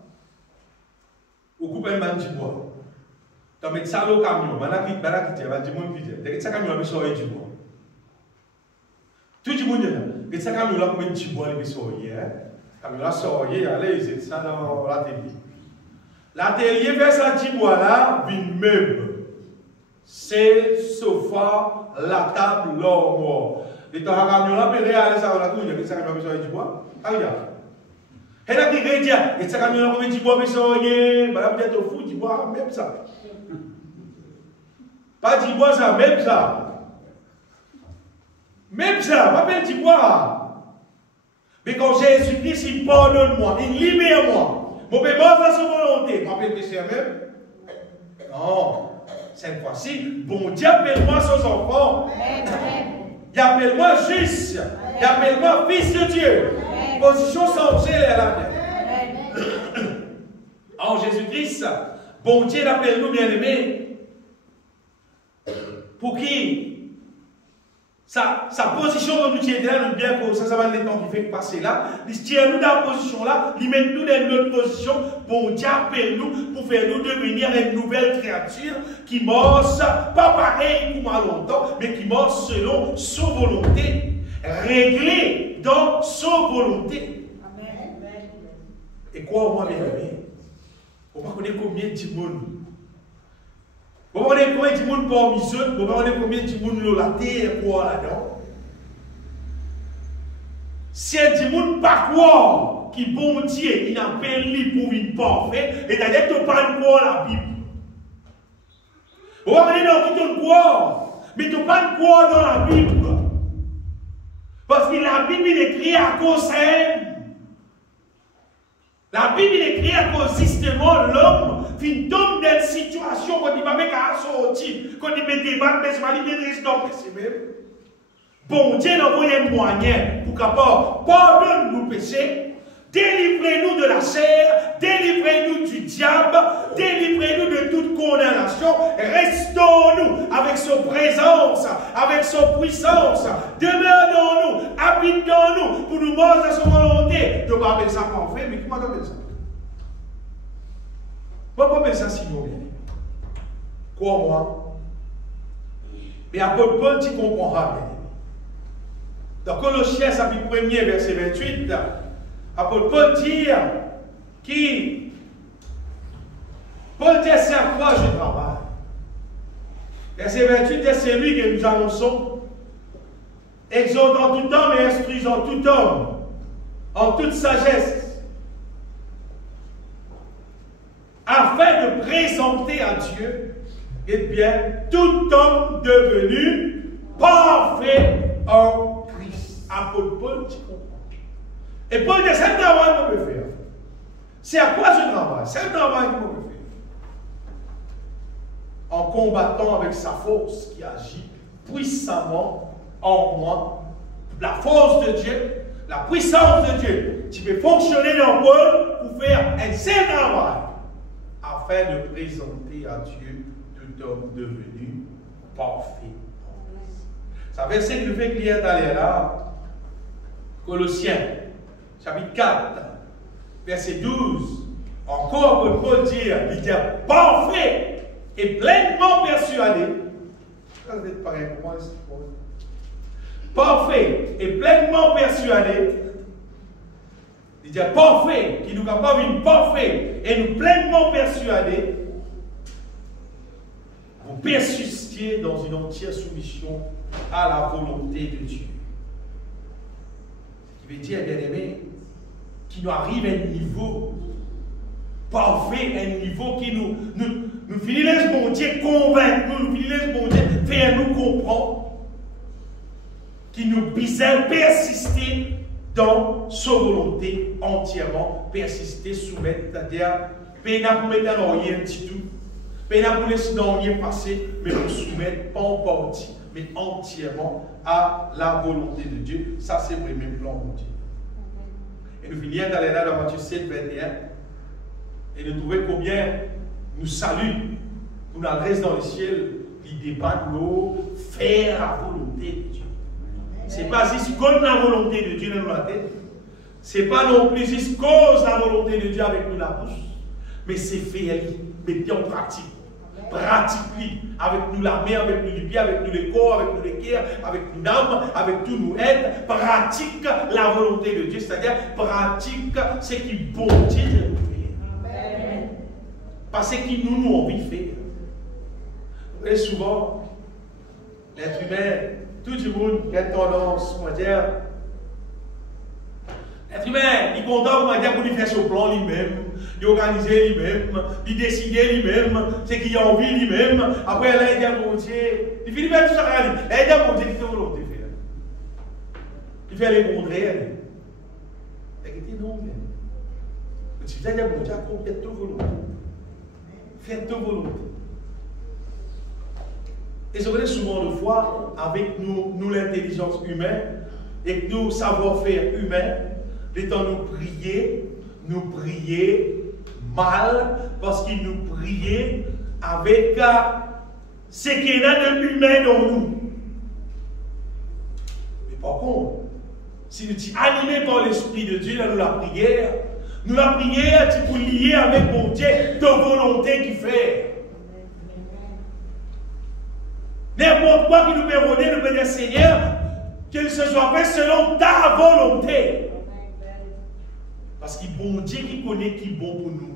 ou couper un manche de bois. Tu mets ça au camion, maintenant qui est, va dire mon pitié. Dès que ça camion a sorti du bois. Tout le monde est là. Dès que ça camion là, comme du bois, il est sorti. Camion là sorti, allez, c'est ça dans l'atelier. L'atelier fait ça du bois là, une meuble. C'est sofa, la table, l'armoire. Les temps camion là, peut réaliser ça dans la couille, dès que ça camion a sorti du bois. Regarde. Et là, il dit, et ça, quand on a dit, bois, mais ça, madame, peut-être fou, dit, bois, même ça. Pas dit, bois, ça, même ça. Même ça, pas bien dit, bois. Mais quand Jésus-Christ, il pardonne-moi, il libère-moi. Mon père, à sa volonté, pas bien péché même. Non, cette fois-ci, bon Dieu, appelle-moi son enfant. Il appelle-moi juste. Il appelle-moi fils de Dieu. Position changée à la terre. En Jésus-Christ, bon Dieu l'appelle nous bien-aimés. Pour qui sa position dans nous tient là, nous bien que ça va le temps qui fait passer là. Il tient nous dans la position là, il met nous dans notre position. Bon Dieu appelle nous pour faire nous devenir une nouvelle créature qui marche, pas pareil comme à longtemps, mais qui marche selon sa volonté, réglée dans sa volonté. Amen. Et quoi, moi, bien aimé? On va connaître combien de monde. On va connaître combien de monde parmi eux. On va connaître combien de monde dans la terre, quoi, là-dedans. Si un monde pas quoi, qui bon Dieu, il appelle lui pour une parfait, et d'ailleurs, tu pas quoi la Bible. Vous voyez, non, tu quoi, mais tu pas quoi dans la Bible. Parce que la Bible est écrite à cause d'elle. La Bible est écrite à cause justement l'homme qui tombe dans une situation qu'on dit pas avec un sortir, qu'on dit mais débat, mais c'est pas l'idée non, mais c'est même. Bon Dieu nous envoie un moyen pour capable pardonne nos péchés, délivrez-nous de la chair, délivrez-nous du diable, délivrez-nous de toute condamnation, restons-nous avec son présence, avec son puissance, demeure dans nous, habite dans nous, pour nous montrer à son volonté. Tu vas appeler ça parfait, mais comment tu appelles ça? Pourquoi appeler ça sinon? Quoi moi? Mais apôtre Paul, tu comprendras bien. Dans Colossiens, chapitre 1er, verset 28, apôtre Paul dit Paul dit c'est à quoi je travaille. Verset 28, c'est lui que nous annonçons, exhortant tout homme et instruisant tout homme en toute sagesse, afin de présenter à Dieu, et bien, tout homme devenu parfait en Christ. Apôtre Paul, tu comprends. Et Paul dit, c'est un travail qu'on peut faire. C'est à quoi je travaille? C'est un travail qu'on peut faire. En combattant avec sa force qui agit puissamment en moi. La force de Dieu, la puissance de Dieu. Tu peux fonctionner dans Paul pour faire un seul travail afin de présenter à Dieu tout homme devenu parfait. Ça veut dire que le fait qu'il y a d'aller là, Colossiens, chapitre 4, verset 12, encore Paul dit, il dit parfait et pleinement persuadé. Ça va être pareil pour moi, parfait et pleinement persuadé. Il dit parfait, qui nous capable une parfait et nous pleinement persuadés. Vous persistiez dans une entière soumission à la volonté de Dieu. Ce qui veut dire, bien aimé, qui nous arrive à un niveau parfait, un niveau qui nous finissons mon Dieu convaincre, nous finissons mon Dieu faire nous comprendre, qui nous bisait persister dans sa volonté entièrement, persister, soumettre, c'est-à-dire, pas pour mettre dans rien du tout, pas pour laisser dans rien passer, mais pour soumettre, pas en partie, mais entièrement à la volonté de Dieu. Ça, c'est le même plan, mon Dieu. Et nous finissons d'aller là dans Matthieu 7, 21, et nous trouvons combien nous salue, nous adresse dans le ciel, l'idée pas de nous faire la volonté de Dieu. Ce n'est pas juste comme la volonté de Dieu dans la tête, ce n'est pas non plus juste cause la volonté de Dieu avec nous la bouche, mais c'est faire, mettre en pratique. Pratique avec nous la main, avec nous les pieds, avec nous les corps, avec nous les cœurs, avec nous l'âme, avec tout nous aide. Pratique la volonté de Dieu, c'est-à-dire pratique ce qui bon Dieu de faire. Parce que nous envie de faire. Et souvent, l'être humain, tout le monde qui a tendance, on va dire, l'être humain, il est content, on va dire, pour lui faire son plan lui-même. Il organise lui-même, il décide lui-même, ce qu'il a envie lui-même. Après, là, il dit à mon Dieu, il finit par tout ça. Là, il dit à mon Dieu, il fait volonté de faire. Il fait les contraires. Il dit non, mais tu dis à mon Dieu, accomplis ta volonté. Fais ta volonté. Et c'est vrai souvent de fois, avec nous l'intelligence humaine, et que nous savoir-faire humain, les temps nous prier mal parce qu'il nous priait avec ce qu'il y a de humain dans nous. Mais par contre, si nous sommes animés par l'Esprit de Dieu dans la prière, tu peux lier avec mon Dieu ta volonté qui fait. N'importe quoi qui nous permet, nous peut dire Seigneur, qu'il se soit fait selon ta volonté. Parce qu'il y a bon Dieu qui connaît qui est bon pour nous.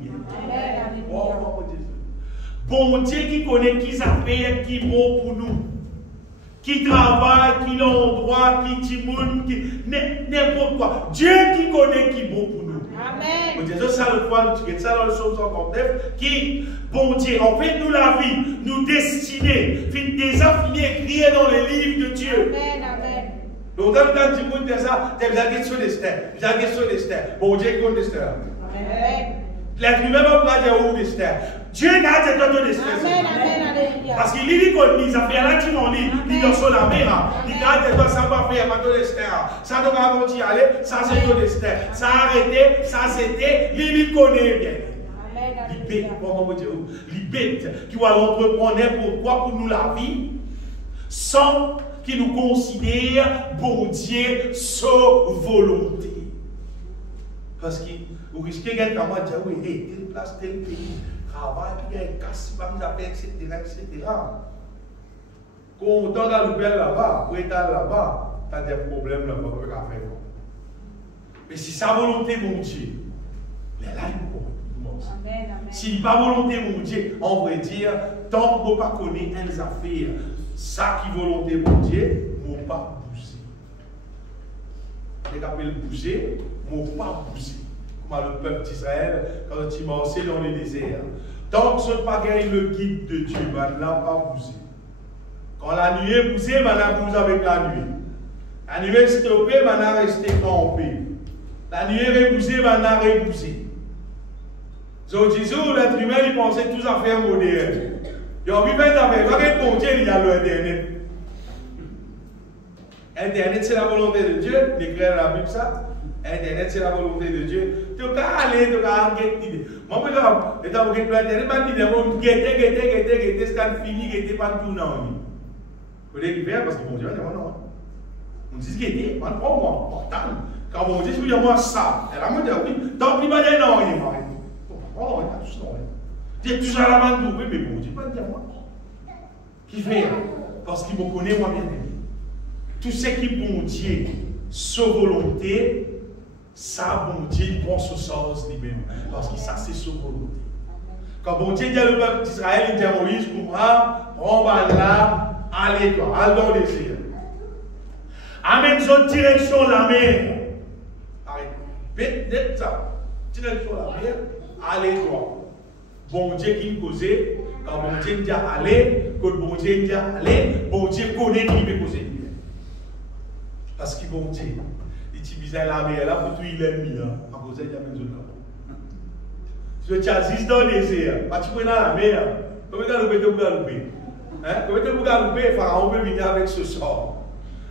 Bon Dieu qui connaît qui s'appelle qui est bon pour nous. Qui travaille, qui l'endroit, qui timoun, n'importe pour toi. Dieu qui connaît qui est bon pour nous. Amen. Mon Dieu, ça le croit, nous tirons ça dans le psaume 139, qui, bon Dieu, en fait, nous la vie, nous destiner, déjà fini écrit dans les livres de Dieu. Amen, amen. Donc, quand tu dis ça, tu as la question d'Esther. Tu as la question d'Esther. Bon Dieu connaît Esther. Amen. L'être humain va pas dire où d'Esther. Dieu n'a pas dit de Esther. Amen, amen, alléluia. Parce qu'il dit qu'on dit, ça fait là qui m'ont dit, il dit sur la mer, il dit que ça va faire pas de Esther. Ça doit avant d'y aller, ça c'est de Esther. Ça a arrêté, ça c'était, il connaît bien. Libé, comment vous dire, libé, qui va l'entreprendre pourquoi pour nous la vie, sans qu'il nous considère, bon Dieu, sans volonté. Parce que vous risquez de dire, oui, telle place, tel pays, travail, puis il y a un casse, etc., etc. Quand on entend dans le bel là-bas, ou état là-bas, tu as des problèmes là-bas, avec la faire. Mais si sa volonté, mon Dieu, mais là, il nous si il n'est pas volonté, mon Dieu, on va dire, tant qu'on ne pas connaître les affaires, ça qui volonté, mon Dieu, ne m'a pas bousé. Les appelle bouger, ne m'a pas bousé. Comme le peuple d'Israël, quand il marchait dans le désert. Tant que ce n'est pas gagné le guide de Dieu, il n'a pas bousé. Quand la nuit est bousée, il a bousé avec la nuit. La nuit est stoppée, il a resté campé. La nuit est bousée, il a rebousé. Donc, Jésus, l'être humain, il pensait tous à faire moderne. Il a envie de faire avec. Quand bon Dieu, il y a l'Internet. Internet, c'est la volonté de Dieu. L'écrire la Bible, ça. Internet, c'est la volonté de Dieu. Tu peux aller, tu peux aller. Moi, je vais dire, tu peux aller, guetter, ce qu'on finit, guetter, pas tout, non. Vous voulez faire parce que bon Dieu, non. On dit guetter, on prend moi. Quand bon Dieu, je veux dire, moi, ça. Elle a dit, oui. Tant pis, pas non, il est mort. Oh, il n'y a pas tout ça. Il y a toujours la main de mais bon, Dieu, pas dire moi. Qui fait? Parce qu'il me connaît, moi, bien aimé. Tout ce qui est bon Dieu, sa volonté, ça, bon Dieu, il prend ce sens lui-même. Parce que ça, c'est sa volonté. Quand bon Dieu dit à le peuple d'Israël, il dit à Moïse, prends là, allez toi, allez dans le désert. Amène son direction la mer. Arrête, bête ça. Direction la mer. Allez toi. Bon Dieu qui me causait, quand bon Dieu dit allez, quand bon Dieu dit allez, bon Dieu connaît qui me causait. Parce que bon Dieu, il dit bizarre la mer là pour tout il est mis à cause de la maison là. Si tu as 10 dans le désert, tu peux dans la mer, comment tu vas le louper? Comment tu vas le louper? Pharaon peut venir avec ce sort.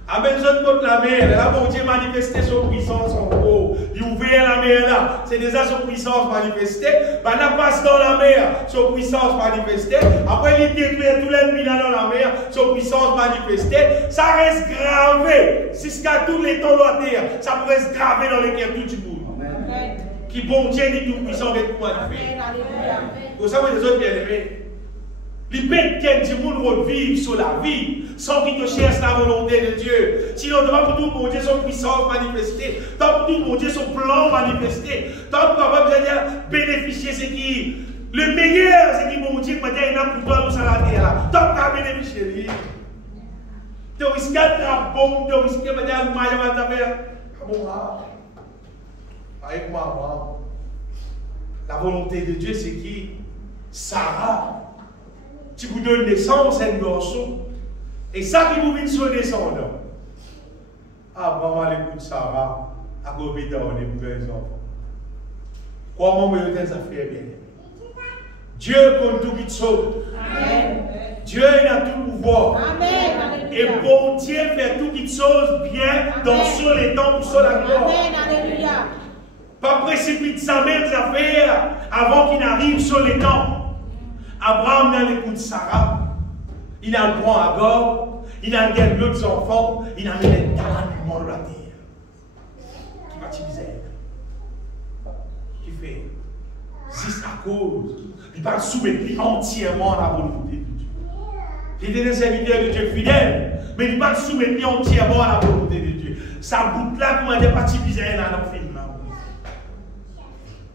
Amène zone contre la mer, là, bon Dieu manifesté son puissance en haut. Il ouvert la mer là, c'est déjà son puissance manifestée. Maintenant, passe dans la mer, son puissance manifestée. Après, il détruit tout l'ennemi là dans la mer, son puissance manifestée. Ça reste gravé jusqu'à tous les temps de la terre. Ça peut rester gravé dans les cœurs tout du monde. Qui bon Dieu dit tout puissant de tout manifester. Pour ça, vous les autres bien aimés. Les bêtes qui vont vivre sur la vie sans qu'ils te cherchent la volonté de Dieu. Sinon, on ne va pas pour tout mon Dieu son puissance manifestée, tant pour tout mon Dieu son plan manifesté, tant pour pas bénéficier ce qui le meilleur, c'est qui mon Dieu maintenant il a pour toi dans la terre là. Tant pour bénéficier de lui. Tu risques de bombe, tu risques de faire mal à faire. Avec moi, la volonté de Dieu c'est qui Sarah. Tu vous donnes naissance à un garçon. Et ça qui vous vient sur le descendant. Abraham l'écoute Sarah, à côté de les enfants. Comment me des affaires bien? Dieu compte tout qui sauve. Amen. Dieu a tout pouvoir. Amen. Et bon Dieu fait tout qui sauve bien dans sur les temps pour sur la gloire. Amen. Alléluia. Pas précipite sa même affaire avant qu'il n'arrive sur les temps. Abraham n'a l'écoute Sarah. Il a le prend à Agor. Il a gagné d'autres enfants. Il a mis les talents de la terre. Qui va t'utiliser? Qui fait? C'est à cause. Il va soumettre entièrement à la volonté de Dieu. Il est des serviteurs de Dieu fidèles. Mais il va soumettre entièrement à la volonté de Dieu. Ça bout là, comment dire, pas t'utiliser dans le film.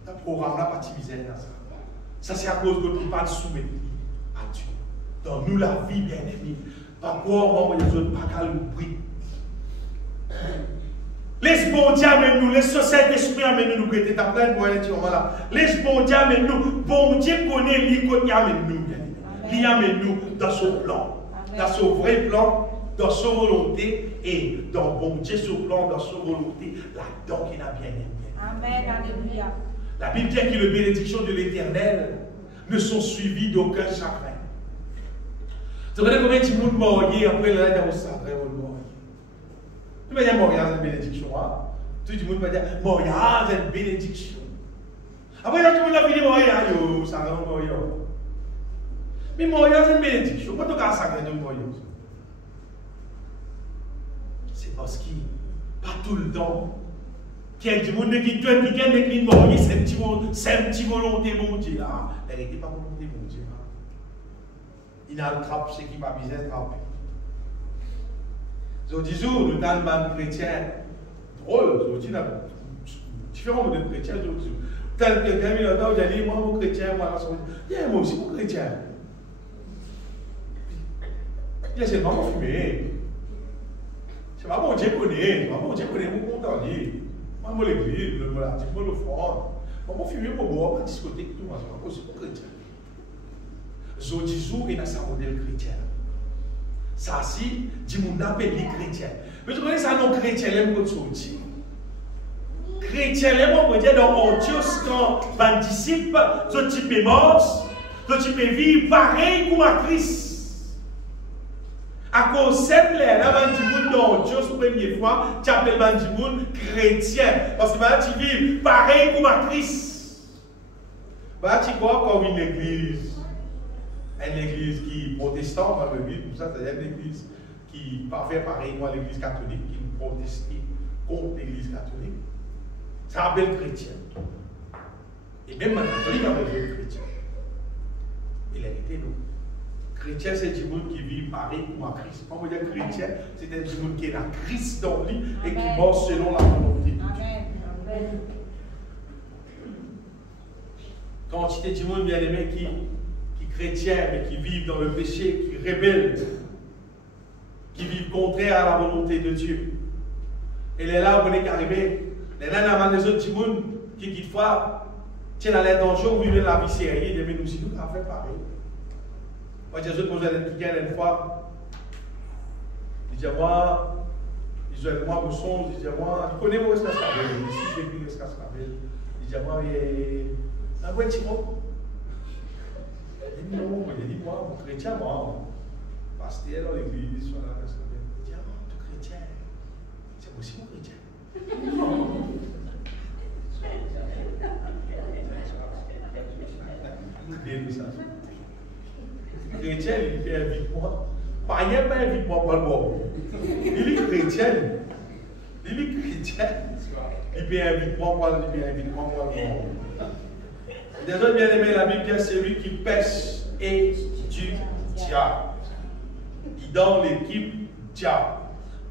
Le programme là, pas t'utiliser dans ça. Ça, c'est à cause que nous ne pas soumettre à Dieu. Dans nous, la vie, bien aimée, par quoi on va les autres pas qu'à l'oubli. Laisse bon bon Dieu amène nous, les sociétés esprit amène nous, prêter ta plainte pour aller dire voilà. Laisse bon Dieu amène nous, bon Dieu connaît lui qui amène nous, il amène nous dans son plan, dans son vrai plan, dans sa volonté et dans bon Dieu son plan, dans sa volonté, là-dedans qu'il a bien aimé. Amen, alléluia. La Bible dit que les bénédictions de l'Éternel ne sont suivies d'aucun chagrin. Tu connais combien de monde morier après le lettre au sacré ou mort? Tu vas dire moriage c'est une bénédiction. Tout le monde va dire moriage c'est une bénédiction. Après tout le monde a fini moriage, ça rend moriage. Mais moriage c'est une bénédiction. Pourquoi tu as sacré de moriage? C'est parce qu'il pas tout le temps. Quelqu'un qui doit qui morier, c'est un petit volonté mon Dieu là. Elle n'était pas volonté mon Dieu. Il a le trappe, c'est qui m'a misé trappe. Je dis, nous avons des chrétiens drôle, je dis, différents de chrétiens, je dis, tel que quelqu'un m'a dit, moi, mon chrétien, moi, moi aussi, mon chrétien. Il c'est pas mon fumé. C'est pas mon Dieu connaît, c'est pas mon Dieu connaît, mon compte dit. Moi, mon l'église, le relatif, mon offrande. Moi, mon fumé, mon bois, ma discothèque, tout, moi, c'est pas aussi mon chrétien. Zodizou est dans sa modèle chrétien. Ça, si, dis-moi, appelle les chrétiens. Mais tu connais ça, non, chrétien, l'aime comme Zodi. Chrétien, l'aime, on peut dire, dans Antioche, quand un disciple, ce type est mort, ce type est vivre pareil comme à Christ. À cause de cette là, Bandimoun dans Antioche, première fois, tu appelles Bandimoun chrétien. Parce que tu vis pareil comme à Christ. Tu crois comme une église. Une église qui est protestante dans le Bible, ça, c'est une église qui pas fait pareil à l'église catholique, qui proteste contre l'église catholique. Ça appelle chrétien. Et même un catholique appelle chrétien. Il a été nous. Chrétien, c'est du monde qui vit pareil comme à Christ. Quand on dit chrétien, c'est du monde qui est à Christ dans lui et qui mort selon la volonté de Dieu. Amen. Quantité du monde bien aimé qui chrétiens, mais qui vivent dans le péché, qui rebellent, qui vivent contraire à la volonté de Dieu. Et les là où on est arrivé, les là où les autres petits monde qui quittent fois, tiennent à l'air danger, ou vivent la vie sérieuse, et nous aussi, nous avons fait pareil. Moi, j'ai posé une fois, il dit moi, il dit moi, vous songe, il dit moi, il connaît mon escascavel, ici j'ai pris l'escascavel, il dit moi, un bon petit mot. Il dit non, il dit moi, mon chrétien, moi, pasteur dans l'église, sur la l'escascavel. Il dit moi, tout chrétien, c'est aussi mon chrétien. Chrétien, il fait invite-moi. Païen, pas invite-moi pour le bon. Il est chrétien. Il est chrétien. Il peut invite-moi pour le bon. Des autres bien aimés, la Bible dit celui qui pêche et du diable. Il donne l'équipe diable.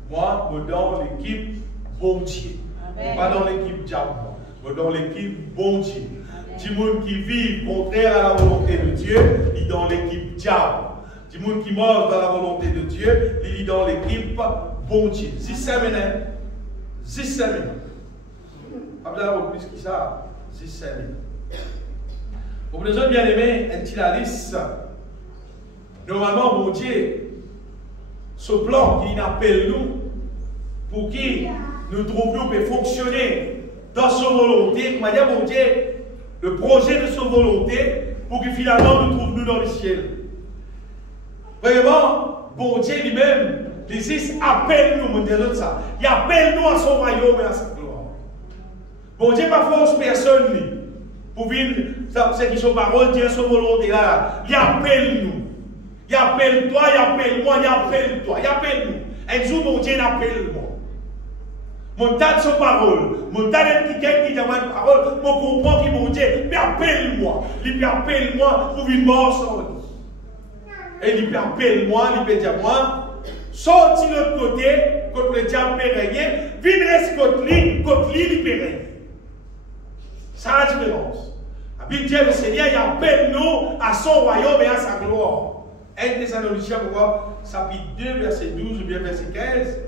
Moi, je donne l'équipe bon Dieu. Pas dans l'équipe diable. Je donne l'équipe bon Dieu. Du monde qui vit contraire à la volonté de Dieu, il est dans l'équipe diable. Du monde qui mord dans la volonté de Dieu, il est dans l'équipe bon Dieu. 6 semaines. 6 semaines. Pas besoin de plus que ça. 6 semaines. Pour les autres bien-aimés, un petit liste. Normalement, bon Dieu, ce plan qu'il appelle nous, pour qui nous trouvions peut fonctionner dans sa volonté, comment dire, bon Dieu, le projet de sa volonté, pour que finalement nous trouvions dans le ciel. Vraiment, bon Dieu lui-même, les 6 appelle nous, ça. Il appelle nous à son royaume et à sa gloire. Bon Dieu, pas force personne, pour vivre, c'est qui son parole, dire sa volonté là. Il appelle nous. Il appelle toi, il appelle moi, il appelle toi, il appelle nous. Un jour, mon Dieu appelle moi. Mon tas de sa parole, mon tas de quelqu'un qui demande une parole, je comprends qu'il mon Dieu, mais appelle-moi. Il appelle-moi pour vivre mort sur lui. Et il appelle-moi, il peut dire moi, sorti de l'autre côté, contre le diable peut régner, viens rester contre lui, il peut régner. C'est la différence. La Bible dit le Seigneur, il appelle nous à son royaume et à sa gloire. 1 Thessaloniciens, chapitre 2, verset 12 ou bien verset 15.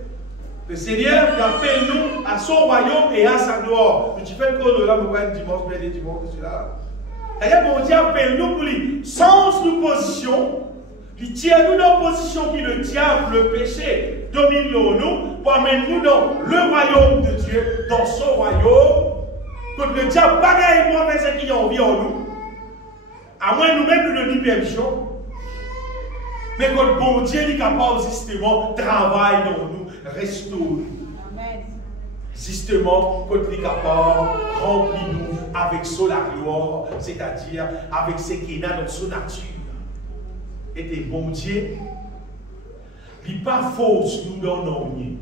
Le Seigneur appelle nous à son royaume et à sa gloire. Tu fais le code là, mais dimanche, mais les dimanches, c'est là. D'ailleurs, mon Dieu appelle nous pour lui, sans nous position, il tient nous dans la position qui le diable, le péché, domine nous, pour amener nous dans le royaume de Dieu, dans son royaume. Quand le diable bagaille moi, mais c'est qu'il y a envie en nous. À moins nous-mêmes nous donner permission. Mais quand bon Dieu est capable justement de travailler dans nous, restaure nous. Justement, quand il est capable, remplis-nous avec son la gloire, c'est-à-dire avec ce qu'il a dans son nature. Et tes bon Dieu, il n'est pas fausse nous dans nos nids.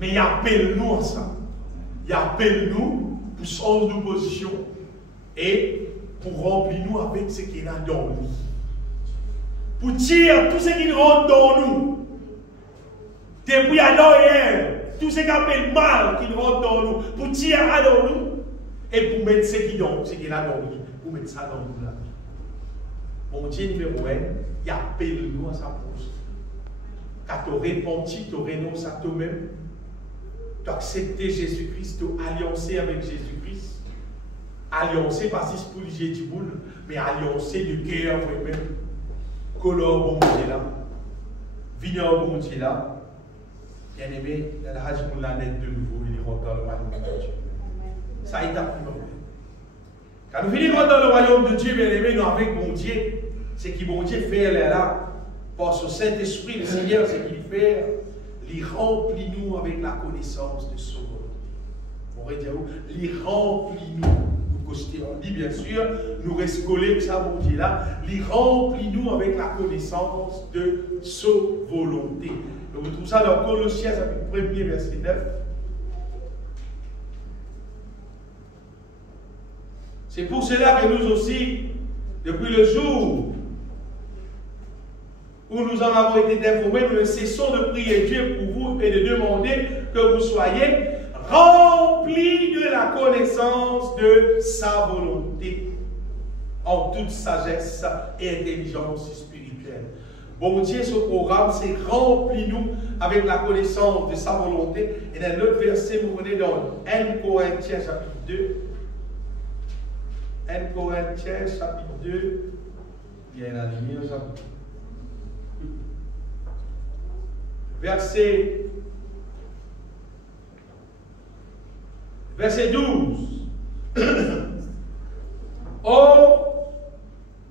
Mais il appelle nous ensemble. Il appelle nous pour changer nos positions et pour remplir nous avec ce qu'il a dans nous. Pour dire tout ce qui rentre dans nous. Depuis à l'arrière, tout ce qui appelle mal qui rentre dans nous, pour dire à dans nous et pour mettre ce qu'il a dans nous, pour mettre ça dans nous là. Mon Dieu numéro 1, il appelle nous à sa cause. Quand tu as repenti, tu renonces à toi-même, tu as accepté Jésus-Christ, tu as alliancé avec Jésus-Christ. Alliancé, pas si pour le du boule, mais alliancé de cœur moi-même. Color bon Dieu là, vignon bon Dieu là. Bien aimé, il y a la rage pour la nette de nouveau, il rentre dans le royaume de Dieu. Ça a été appris. Quand nous finissons dans le royaume de Dieu, bien aimé, nous avec bon Dieu, ce qui bon Dieu fait là, par ce Saint-Esprit, le Seigneur, ce qu'il fait, il remplit nous avec la connaissance de son volonté. On va dire, il remplit nous. On dit bien sûr, nous restons collés, ça, bon Dieu là, il remplit nous avec la connaissance de sa volonté. Donc, vous trouvez ça dans Colossiens, chapitre 1er, verset 9. C'est pour cela que nous aussi, depuis le jour où nous en avons été informés, nous ne cessons de prier Dieu pour vous et de demander que vous soyez remplis de la connaissance de sa volonté, en toute sagesse et intelligence spirituelle. Bon Dieu, ce programme, c'est remplis-nous avec la connaissance de sa volonté. Et dans l'autre verset, vous venez dans 1 Corinthiens chapitre 2. 1 Corinthiens chapitre 2. Il y a la lumière, ça. Verset 12. Or,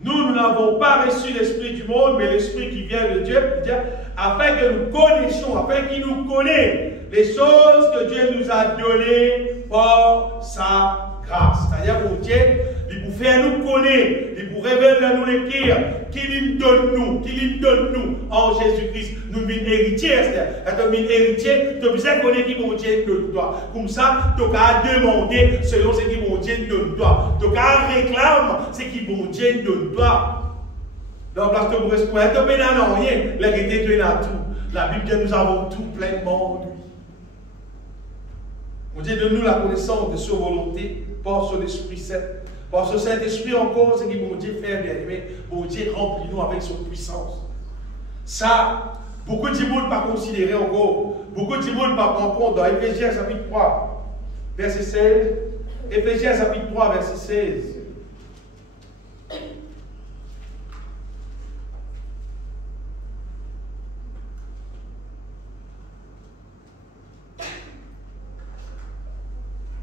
nous n'avons pas reçu l'esprit du monde, mais l'esprit qui vient de Dieu, afin que nous connaissions, afin qu'il nous connaisse les choses que Dieu nous a données par sa grâce. C'est-à-dire pour Dieu, il pour faire nous connaître, il pour révéler à nous l'écrire, qu'il nous donne en Jésus-Christ. Nous sommes héritiers, c'est-à-dire, quand nous sommes héritiers, tu as besoin de connaître qui mon Dieu donne toi. Comme ça, tu as demandé selon ce qui mon Dieu donne toi. Tu as réclamé ce qui mon Dieu donne toi. Donc, parce que vous restez, tu n'as rien, l'héritier tu as tout. La Bible dit nous avons tout pleinement en lui. Mon Dieu donne-nous la connaissance de sa volonté par son Esprit Saint. Par ce Saint-Esprit encore, c'est ce que mon Dieu fait, bien aimé. Mon Dieu remplit-nous avec son puissance. Ça, beaucoup de monde pas considéré encore. Beaucoup de monde pas prendre compte dans Éphésiens chapitre 3, verset 16. Éphésiens chapitre 3, verset 16.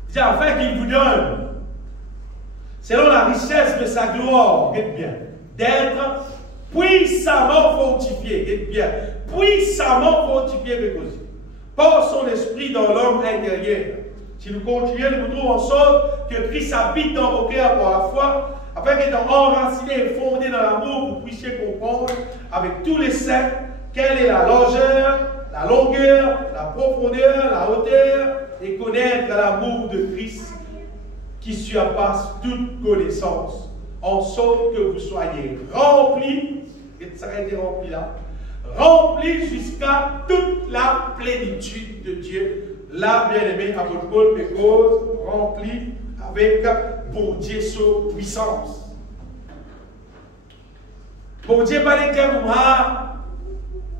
Il dit afin qu'il vous donne, selon la richesse de sa gloire, dites bien, d'être puissamment fortifié, dites bien, puissamment fortifié, par son esprit dans l'homme intérieur. Si nous continuons, nous trouvons en sorte que Christ habite dans vos cœurs par la foi, afin qu'étant enraciné et fondé dans l'amour, vous puissiez comprendre avec tous les saints quelle est la largeur, la longueur, la profondeur, la hauteur, et connaître l'amour de Christ qui surpasse toute connaissance, en sorte que vous soyez remplis, et ça a été rempli là, remplis jusqu'à toute la plénitude de Dieu. Là, bien aimé, apôtre Paul Pécose, rempli avec bon Dieu sa puissance. Bon Dieu, pas les termes,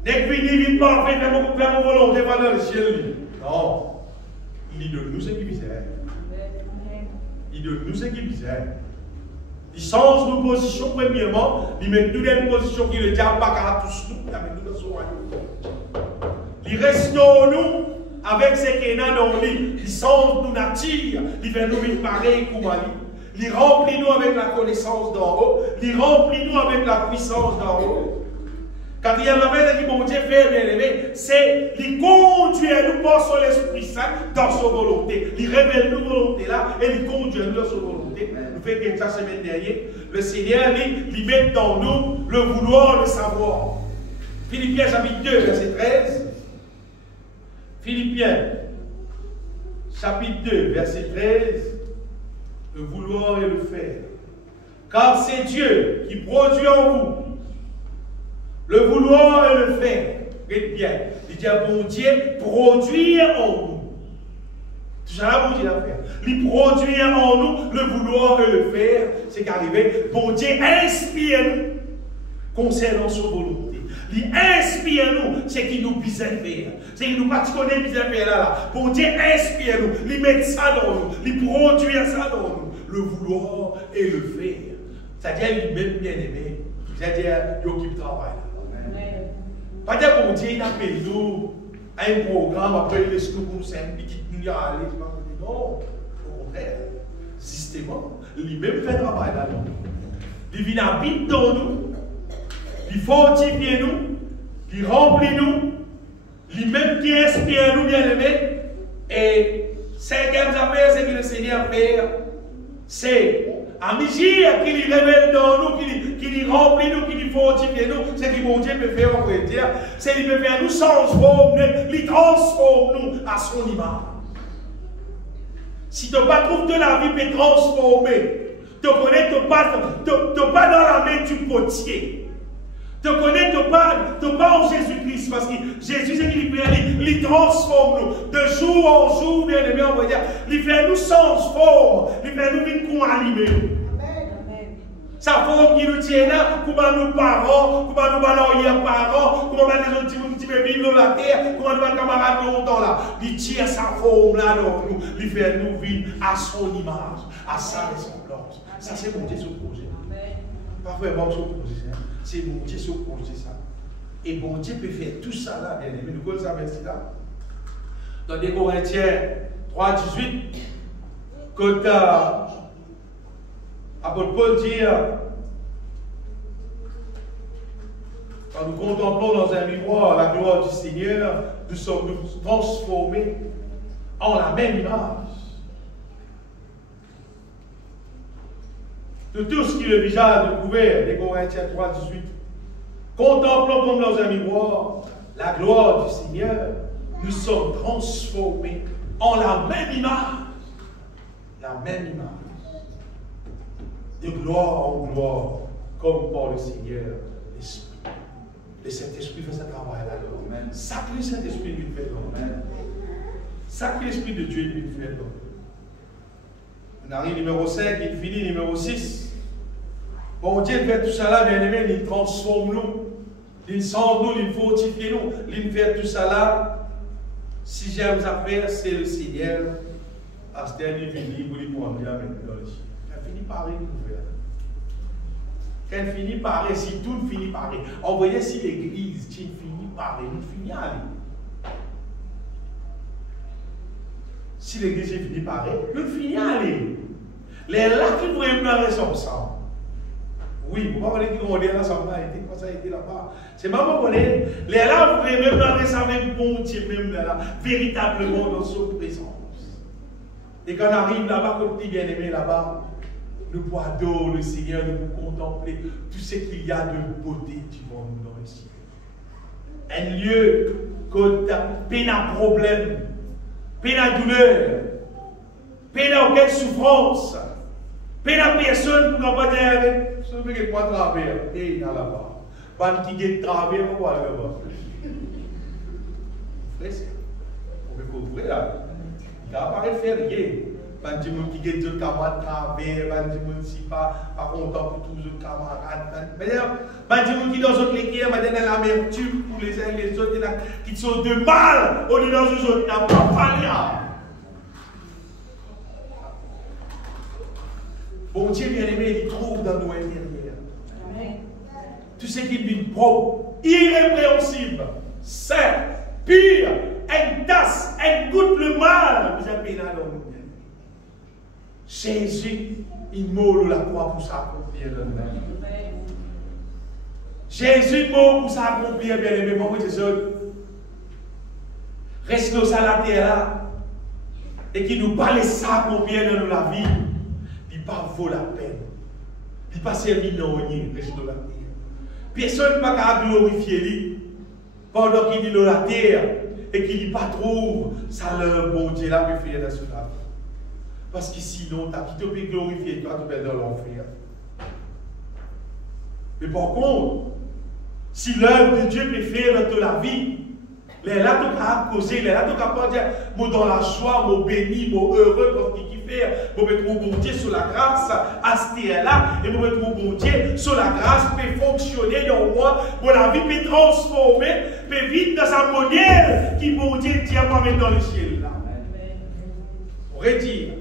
Dès que vini parfait, faire mon volonté, va dans le ciel. Non. Il donne nous ce qui misère. Il donne nous ce qui misère. Il change nos positions premièrement, il met nous dans une position qui ne diable pas qu'à tous nous, il met nous dans son royaume. Il restaure nous avec ce qu'il y a dans nous, il change nous nature, il fait nous vivre pareil comme lui. Il remplit nous avec la connaissance d'en haut, il remplit nous avec la puissance d'en haut. Quatrième affaire que mon Dieu fait, bien aimé, c'est qu'il conduit nous par son Esprit Saint dans sa volonté. Il révèle nos volontés là et il conduit nous dans sa volonté. Nous faisons quelque chose la semaine dernière. Le Seigneur, il met dans nous le vouloir, le savoir. Philippiens chapitre 2, verset 13. Philippiens chapitre 2, verset 13. Le vouloir et le faire. Car c'est Dieu qui produit en vous le vouloir et le faire. Regardez bien. Il dit à bon Dieu, produire en nous. Tout ça, bon Dieu l'a fait. Il produit en nous le vouloir et le faire. C'est qu'arrivé, bon Dieu inspire nous concernant son volonté. Il inspire nous ce qui nous puisse faire. C'est qu'il nous pas connaît puisse faire là. Bon Dieu inspire nous. Il met ça dans nous. Il produit ça dans nous. Le vouloir et le faire. C'est-à-dire, il met bien aimé. C'est-à-dire, il occupe le travail. Pas dire bon Dieu, il appelle nous à un programme, après il est pour nous simplifier, nous y aller. Non, au contraire, systématiquement, il même fait travail là-dedans. Il vient habiter dans nous, il fortifie nous, il remplit nous, il même qui inspire nous, bien aimés. Et cinquième affaire, c'est que le Seigneur fait, c'est à mesure qu'il révèle dans nous, qu'il remplit nous, qu'il fortifie nous, c'est que mon Dieu peut faire, on peut dire, c'est qu'il peut faire nous transformer, il transforme nous à son image. Si tu n'as pas trouvé de la vie peut transformer, tu connais, tu n'es pas dans la main du potier. Tu connais, tu n'es pas en Jésus-Christ, parce que Jésus, c'est qu'il peut aller, il transforme nous. De jour en jour, bien aimé, on va dire, il fait nous transformer, il fait nous vivre comme animés. Sa forme qui nous tient là, comment nos parents, comment nos arrière-parents, comment les autres petits bébés dans la terre, comment nos camarades longtemps là. Il tient sa forme là dans nous, il fait nous vivre à son image, à sa ressemblance. Ça, c'est mon Dieu sur le projet. Pas vraiment sur le projet, c'est mon Dieu sur le projet ça. Et mon Dieu peut faire tout ça là, bien aimé. Nous connaissons ça, merci là. Dans 2 Corinthiens 3, 18, quand apôtre Paul dit, quand nous contemplons dans un miroir la gloire du Seigneur, nous sommes transformés en la même image. De tout ce qui est le visage de couvert, 2 Corinthiens 3, 18. Contemplons comme dans un miroir la gloire du Seigneur, nous sommes transformés en la même image. La même image. De gloire en gloire, comme par le Seigneur, l'Esprit. Le Saint-Esprit fait ce travail-là. Ça que le Saint-Esprit lui fait. Ça que l'Esprit de Dieu lui fait. On arrive numéro 5, il finit numéro 6. Bon Dieu fait tout ça là, bien aimé, il transforme nous. Il sent nous, il fortifie nous. Il fait tout ça là. Si j'aime affaire, c'est le Seigneur. À ce dernier fini, vous lui prendrez avec nous dans le ciel. Elle finit par nous faire. Elle finit par si tout finit par envoyez si l'église finit par nous finit à aller. Si l'église finit par nous finit à aller. Les là qui vont être ensemble. Oui, vous ne pouvez pas dire qu'on est ensemble, comment ça a été là-bas. C'est maman qu'on est. Les là, vous pouvez même dans avec bon Dieu, même là, véritablement dans son présence. Et quand on arrive là-bas, comme petit bien-aimé là-bas, nous pouvons adorer le Seigneur, nous pouvons contempler tout ce qu'il y a de beauté devant nous dans le ciel. Un lieu que tu as peine à problème, peine à douleur, peine à aucune souffrance, peine à personne pour ne pas dire avec celui qui est pas travers. Et il y a là-bas. Pas qui est travers, on va là-bas. Frère, on peut couvrir là. Il apparaît férié. Ban di moun qui get d'autres camarades travers, ban di moun si pas content pour tous les autres camarades. Ban di moun qui dans autres l'équipe, ban dans l'amertume pour les uns et les autres, qui sont de mal, on est dans les autres, n'a pas parlé. Bon Dieu bien-aimé, il trouve dans nos intérieurs. Tout ce qui est propre, irrépréhensible, saint, pur, intasse, goûte le mal, vous avez là dans nous. Jésus, il mourut la croix pour s'accomplir le même. Jésus mourut pour s'accomplir, bien aimé, mon Dieu. Reste-nous à la terre là, et qui nous parle s'accomplir dans la vie, il pas vaut la peine. Il pas servir dans rien, reste dans la terre. Personne ne peut pas glorifier lui pendant qu'il est dans la terre et qu'il n'y pas trouve ça le bon Dieu là peut faire dans ce là. Parce que sinon, tu peux glorifier toi, tu peux dans l'enfer. Mais par contre, si l'œuvre de Dieu peut faire dans la vie, les là, tu as causé, les là, tu as dire, moi dans la joie, moi béni, moi heureux, parce qu'il fait, moi me trouve bon Dieu sur la grâce à ce là, et moi me trouve bon Dieu sur la grâce peut fonctionner dans moi, moi la vie peut transformer, peut vivre dans un modèle qui bon Dieu tient pas mettre dans le ciel là. On pourrait dire,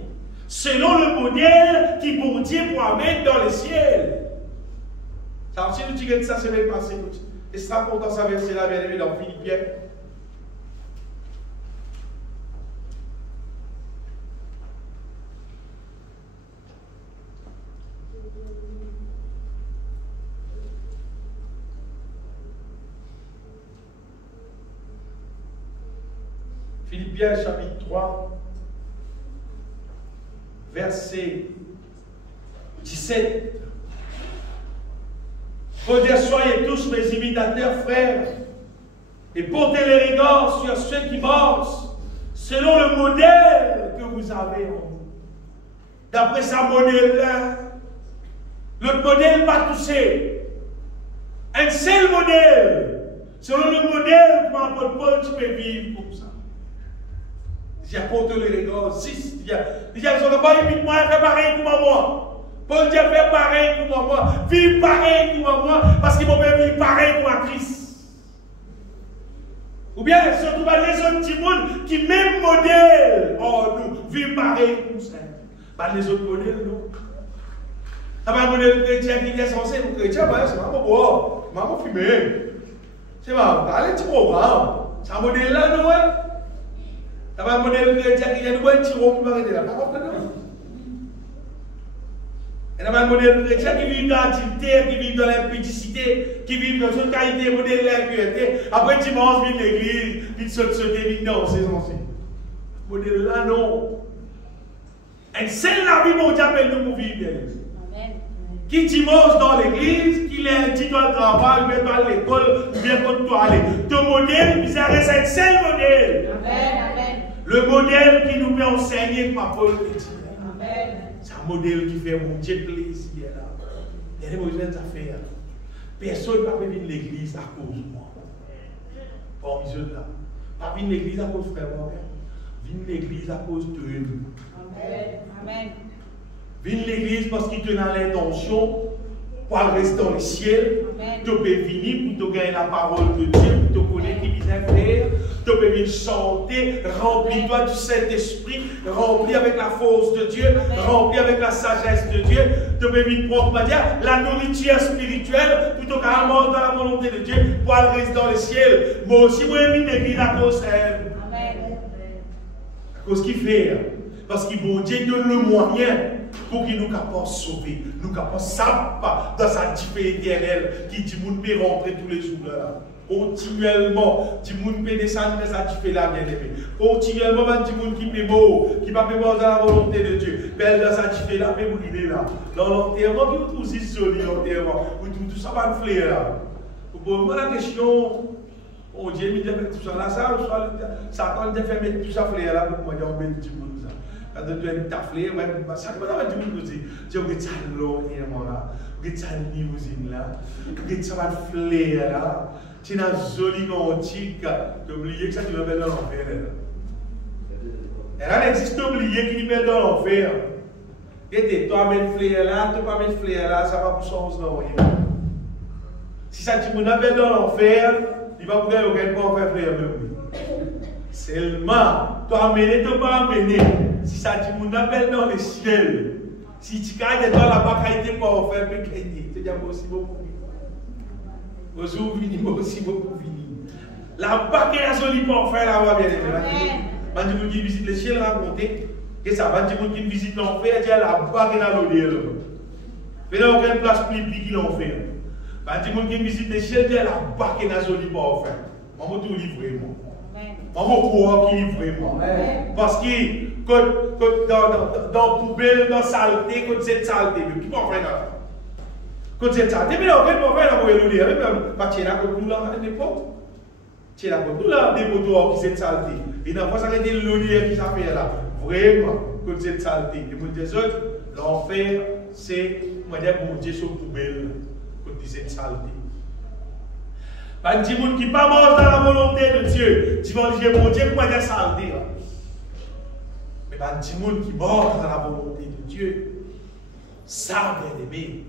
selon le modèle qui bon Dieu pour mettre dans le ciel. Ça aussi nous dit que ça se met passé. Et ça content ça verset là bien aimé dans Philippiens. Philippiens chapitre 3, verset 17. Faut dire, soyez tous mes imitateurs, frères, et portez les regards sur ceux qui marchent selon le modèle que vous avez en vous. D'après ce modèle-là, le modèle pas touché. Un seul modèle. Selon le modèle, pour apôtre Paul, tu peux vivre comme ça. J'apporte les regards. 6. Il dit, je ne pas imiter moi, fais pareil pour moi. Paul dit, fais pareil pour moi. Vive pareil pour moi, parce qu'il m'a vivre pareil pour ma Christ. Ou bien, surtout les autres petits mondes qui, même modèle, oh, nous, vivent pareil pour ça. Les autres modèles, non. Ça va un modèle chrétien qui est censé, le chrétien, c'est vraiment beau. Maman fumée. C'est pas, allez, petit programme. C'est un modèle là, non? Ça va un modèle chrétien qui est un petit rond, vous arrêtez là. Pas comprendre. Et il y a un modèle chrétien qui vit dans l'activité, qui vit dans l'impudicité, qui vit dans une qualité, modèle de l'impureté. Après dimanche, vient l'église, vient sauter, vient danser, c'est modèle là, non. Et c'est la vie, mon Dieu, appelle nous pour vivre. Amen. Qui dimanche dans l'église, qui lundi dans le travail, ou bien dans l'école, ou bien quand tu aller. Ton modèle, il reste un seul modèle. Amen. Le modèle qui nous peut enseigner, comme Paul le dit. Amen. C'est un modèle qui fait mon Dieu plaisir. Il y a des besoins d'affaires. Personne ne peut venir à l'église à cause de moi. Pas besoin de là. Pas venir à l'église à cause de frère. Venir à l'église à cause de nous. Amen. Viens à l'église parce qu'il te a l'intention pour rester dans le ciel. Tu peux venir pour te gagner la parole de Dieu, pour te connaître qui vient faire. Tu peux venir chanter, remplis-toi du Saint-Esprit, rempli avec la force de Dieu, rempli avec la sagesse de Dieu. Tu peux venir prendre la nourriture spirituelle pour te carrément dans la volonté de Dieu pour rester dans le ciel. Moi aussi, moi, je viens à l'église à cause d'elle. À cause qu'il fait. Parce que bon Dieu donne le moyen pour qu'il nous capable sauver, nous capable s'appa dans sa diffé éternelle qui dit nous peut rentrer tous les jours là. Continuellement, dit nous peut descendre dans sa diffé là bien aimé. Continuellement, dit nous qui peut mort, qui va mort dans la volonté de Dieu. Belle dans sa diffé là, peut brûler là. Dans l'enterrement, qui vous trouve si joli l'enterrement, vous trouvez tout ça va flair là. Pour moi la question, bon Dieu me dit tout ça là, ça Satan a fait mettre tout ça flair là pour moi dire on met tout le monde. Quand tu as une taflée, ça ne va pas dire que tu as un long là, tu as une limousine là, tu as un flair là, tu as un joli antique, tu as oublié que ça tu vas mettre dans l'enfer là. Elle existe oublié qui met dans l'enfer. Et toi, mettre flair là, tu pas mettre flair là, ça va pour sens non rien. Si ça dit, mon appel dans l'enfer, il va pouvoir aucun point faire flair même. Seulement, toi, amener, tu pas amener. Si ça dit, mon appel dans le ciel, si tu as dans la bataille, tu pas faire gagner. C'est déjà possible pour vous. Vous aussi beaucoup fini. La bataille, elle ne pas faire là, bien aimé. Quand tu qui visite le ciel, raconter que ça va, quand tu visite l'enfer, tu as la bague dans l'odeur. Mais là, aucune place plus big qui l'enfer. Quand tu visite le ciel, tu as la bague dans l'odeur pour faire. On va tout livrer, moi. On va pouvoir livrer, moi. Parce que dans la poubelle, dans la saleté, quand c'est saleté, qui peut faire là? Quand c'est saleté, mais là, on peut faire la l'odeur. Parce que là, quand nous là, à l'époque, c'est là, quand nous là, des poteaux qui sont saletés. Et dans quoi ça a été l'odeur qui s'appelle là? Vraiment, quand c'est saleté. Et vous dites, l'enfer, c'est, moi, dire, bon Dieu, sur poubelle, quand c'est saleté. Pas un petit monde qui pas mange dans la volonté de Dieu. Tu vas dire, mon Dieu, pourquoi dire saleté? Mais pas un petit monde qui mange dans la volonté de Dieu. Ça, bien aimé.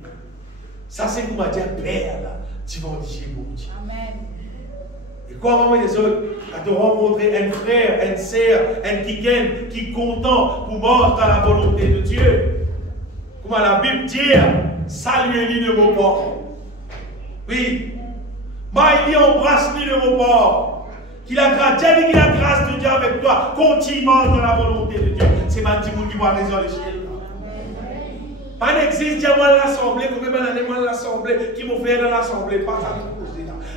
Ça, c'est comment dire, Père, là. Tu vas dire, mon Dieu. Amen. Et comment les autres, à te rencontrer un frère, une sœur, un tiken qui est content pour mort dans la volonté de Dieu. Comment la Bible dit, saluez-lui de vos ports. Oui. Il embrasse-lui de vos ports. Qu'il a grâce de Dieu avec toi. Continue dans la volonté de Dieu. C'est ma petit qui voit raison les chiens. Pas n'existe, Dieu moi l'assemblée, combien d'années moi l'assemblée, qui m'ont fait dans l'assemblée, pas ça.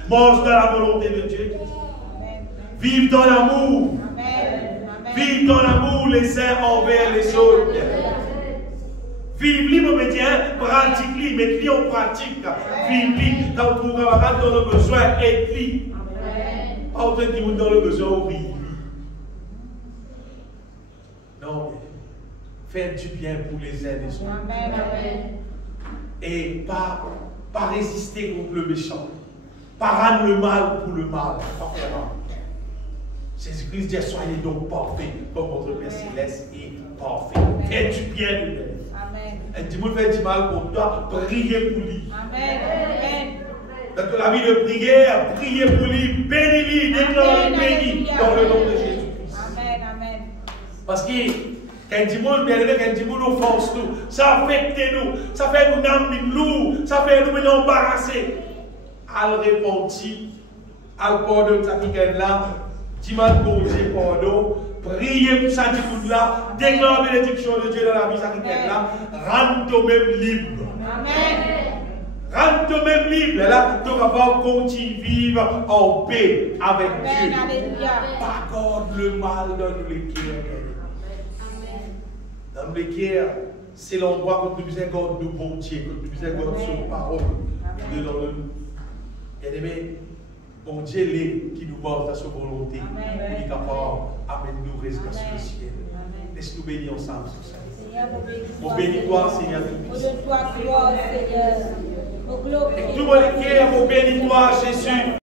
Mange dans la volonté de Dieu. Vive dans l'amour. Vive dans l'amour les uns envers les autres. Vive libre, mais tiens, pratique-li, mets-li en pratique. Vive-li, dans ton camarade dans le besoin, aide-li. Pas autant qui vous dans le besoin, oublie. Non, faites du bien pour les uns les autres. Et pas résister contre le méchant. Pas rendre le mal pour le mal. Pas faire mal. Jésus-Christ dit, soyez donc parfaits, comme votre Père Céleste est parfait. Faites du bien de lui. Et tu me fais du mal pour toi, priez pour lui. Amen. Dans la vie de prière, priez pour lui, bénis-lui, déclare-le béni dans le nom de Jésus-Christ. Amen. Parce que quand du monde bien-aimé, quand du monde offense nous, ça affecte nous, ça fait nous n'amener lourd, ça fait nous embarrasser. Al repentir, al pardonner ça qui est là, dis-moi bon Dieu pardon. Priez pour ça, du là, déclare la bénédiction de Dieu dans la vie, ça qui est là, rends toi-même libre. Amen. Rends toi-même libre. Là, tu vas pouvoir continuer à vivre en paix avec Dieu. Pas garde le mal dans les cœurs. Dans les cœurs, c'est l'endroit où tu besoin garder nos bon Dieu, où tu besoin garder son parole. Bien-aimé, bon Dieu qui nous porte à sa volonté, il est capable d'amener nous rester sur le ciel. Laisse-nous bénir ensemble sur ça. Mon bénis-toi, Seigneur. Et tout le monde qui est, mon bénis-toi, Jésus.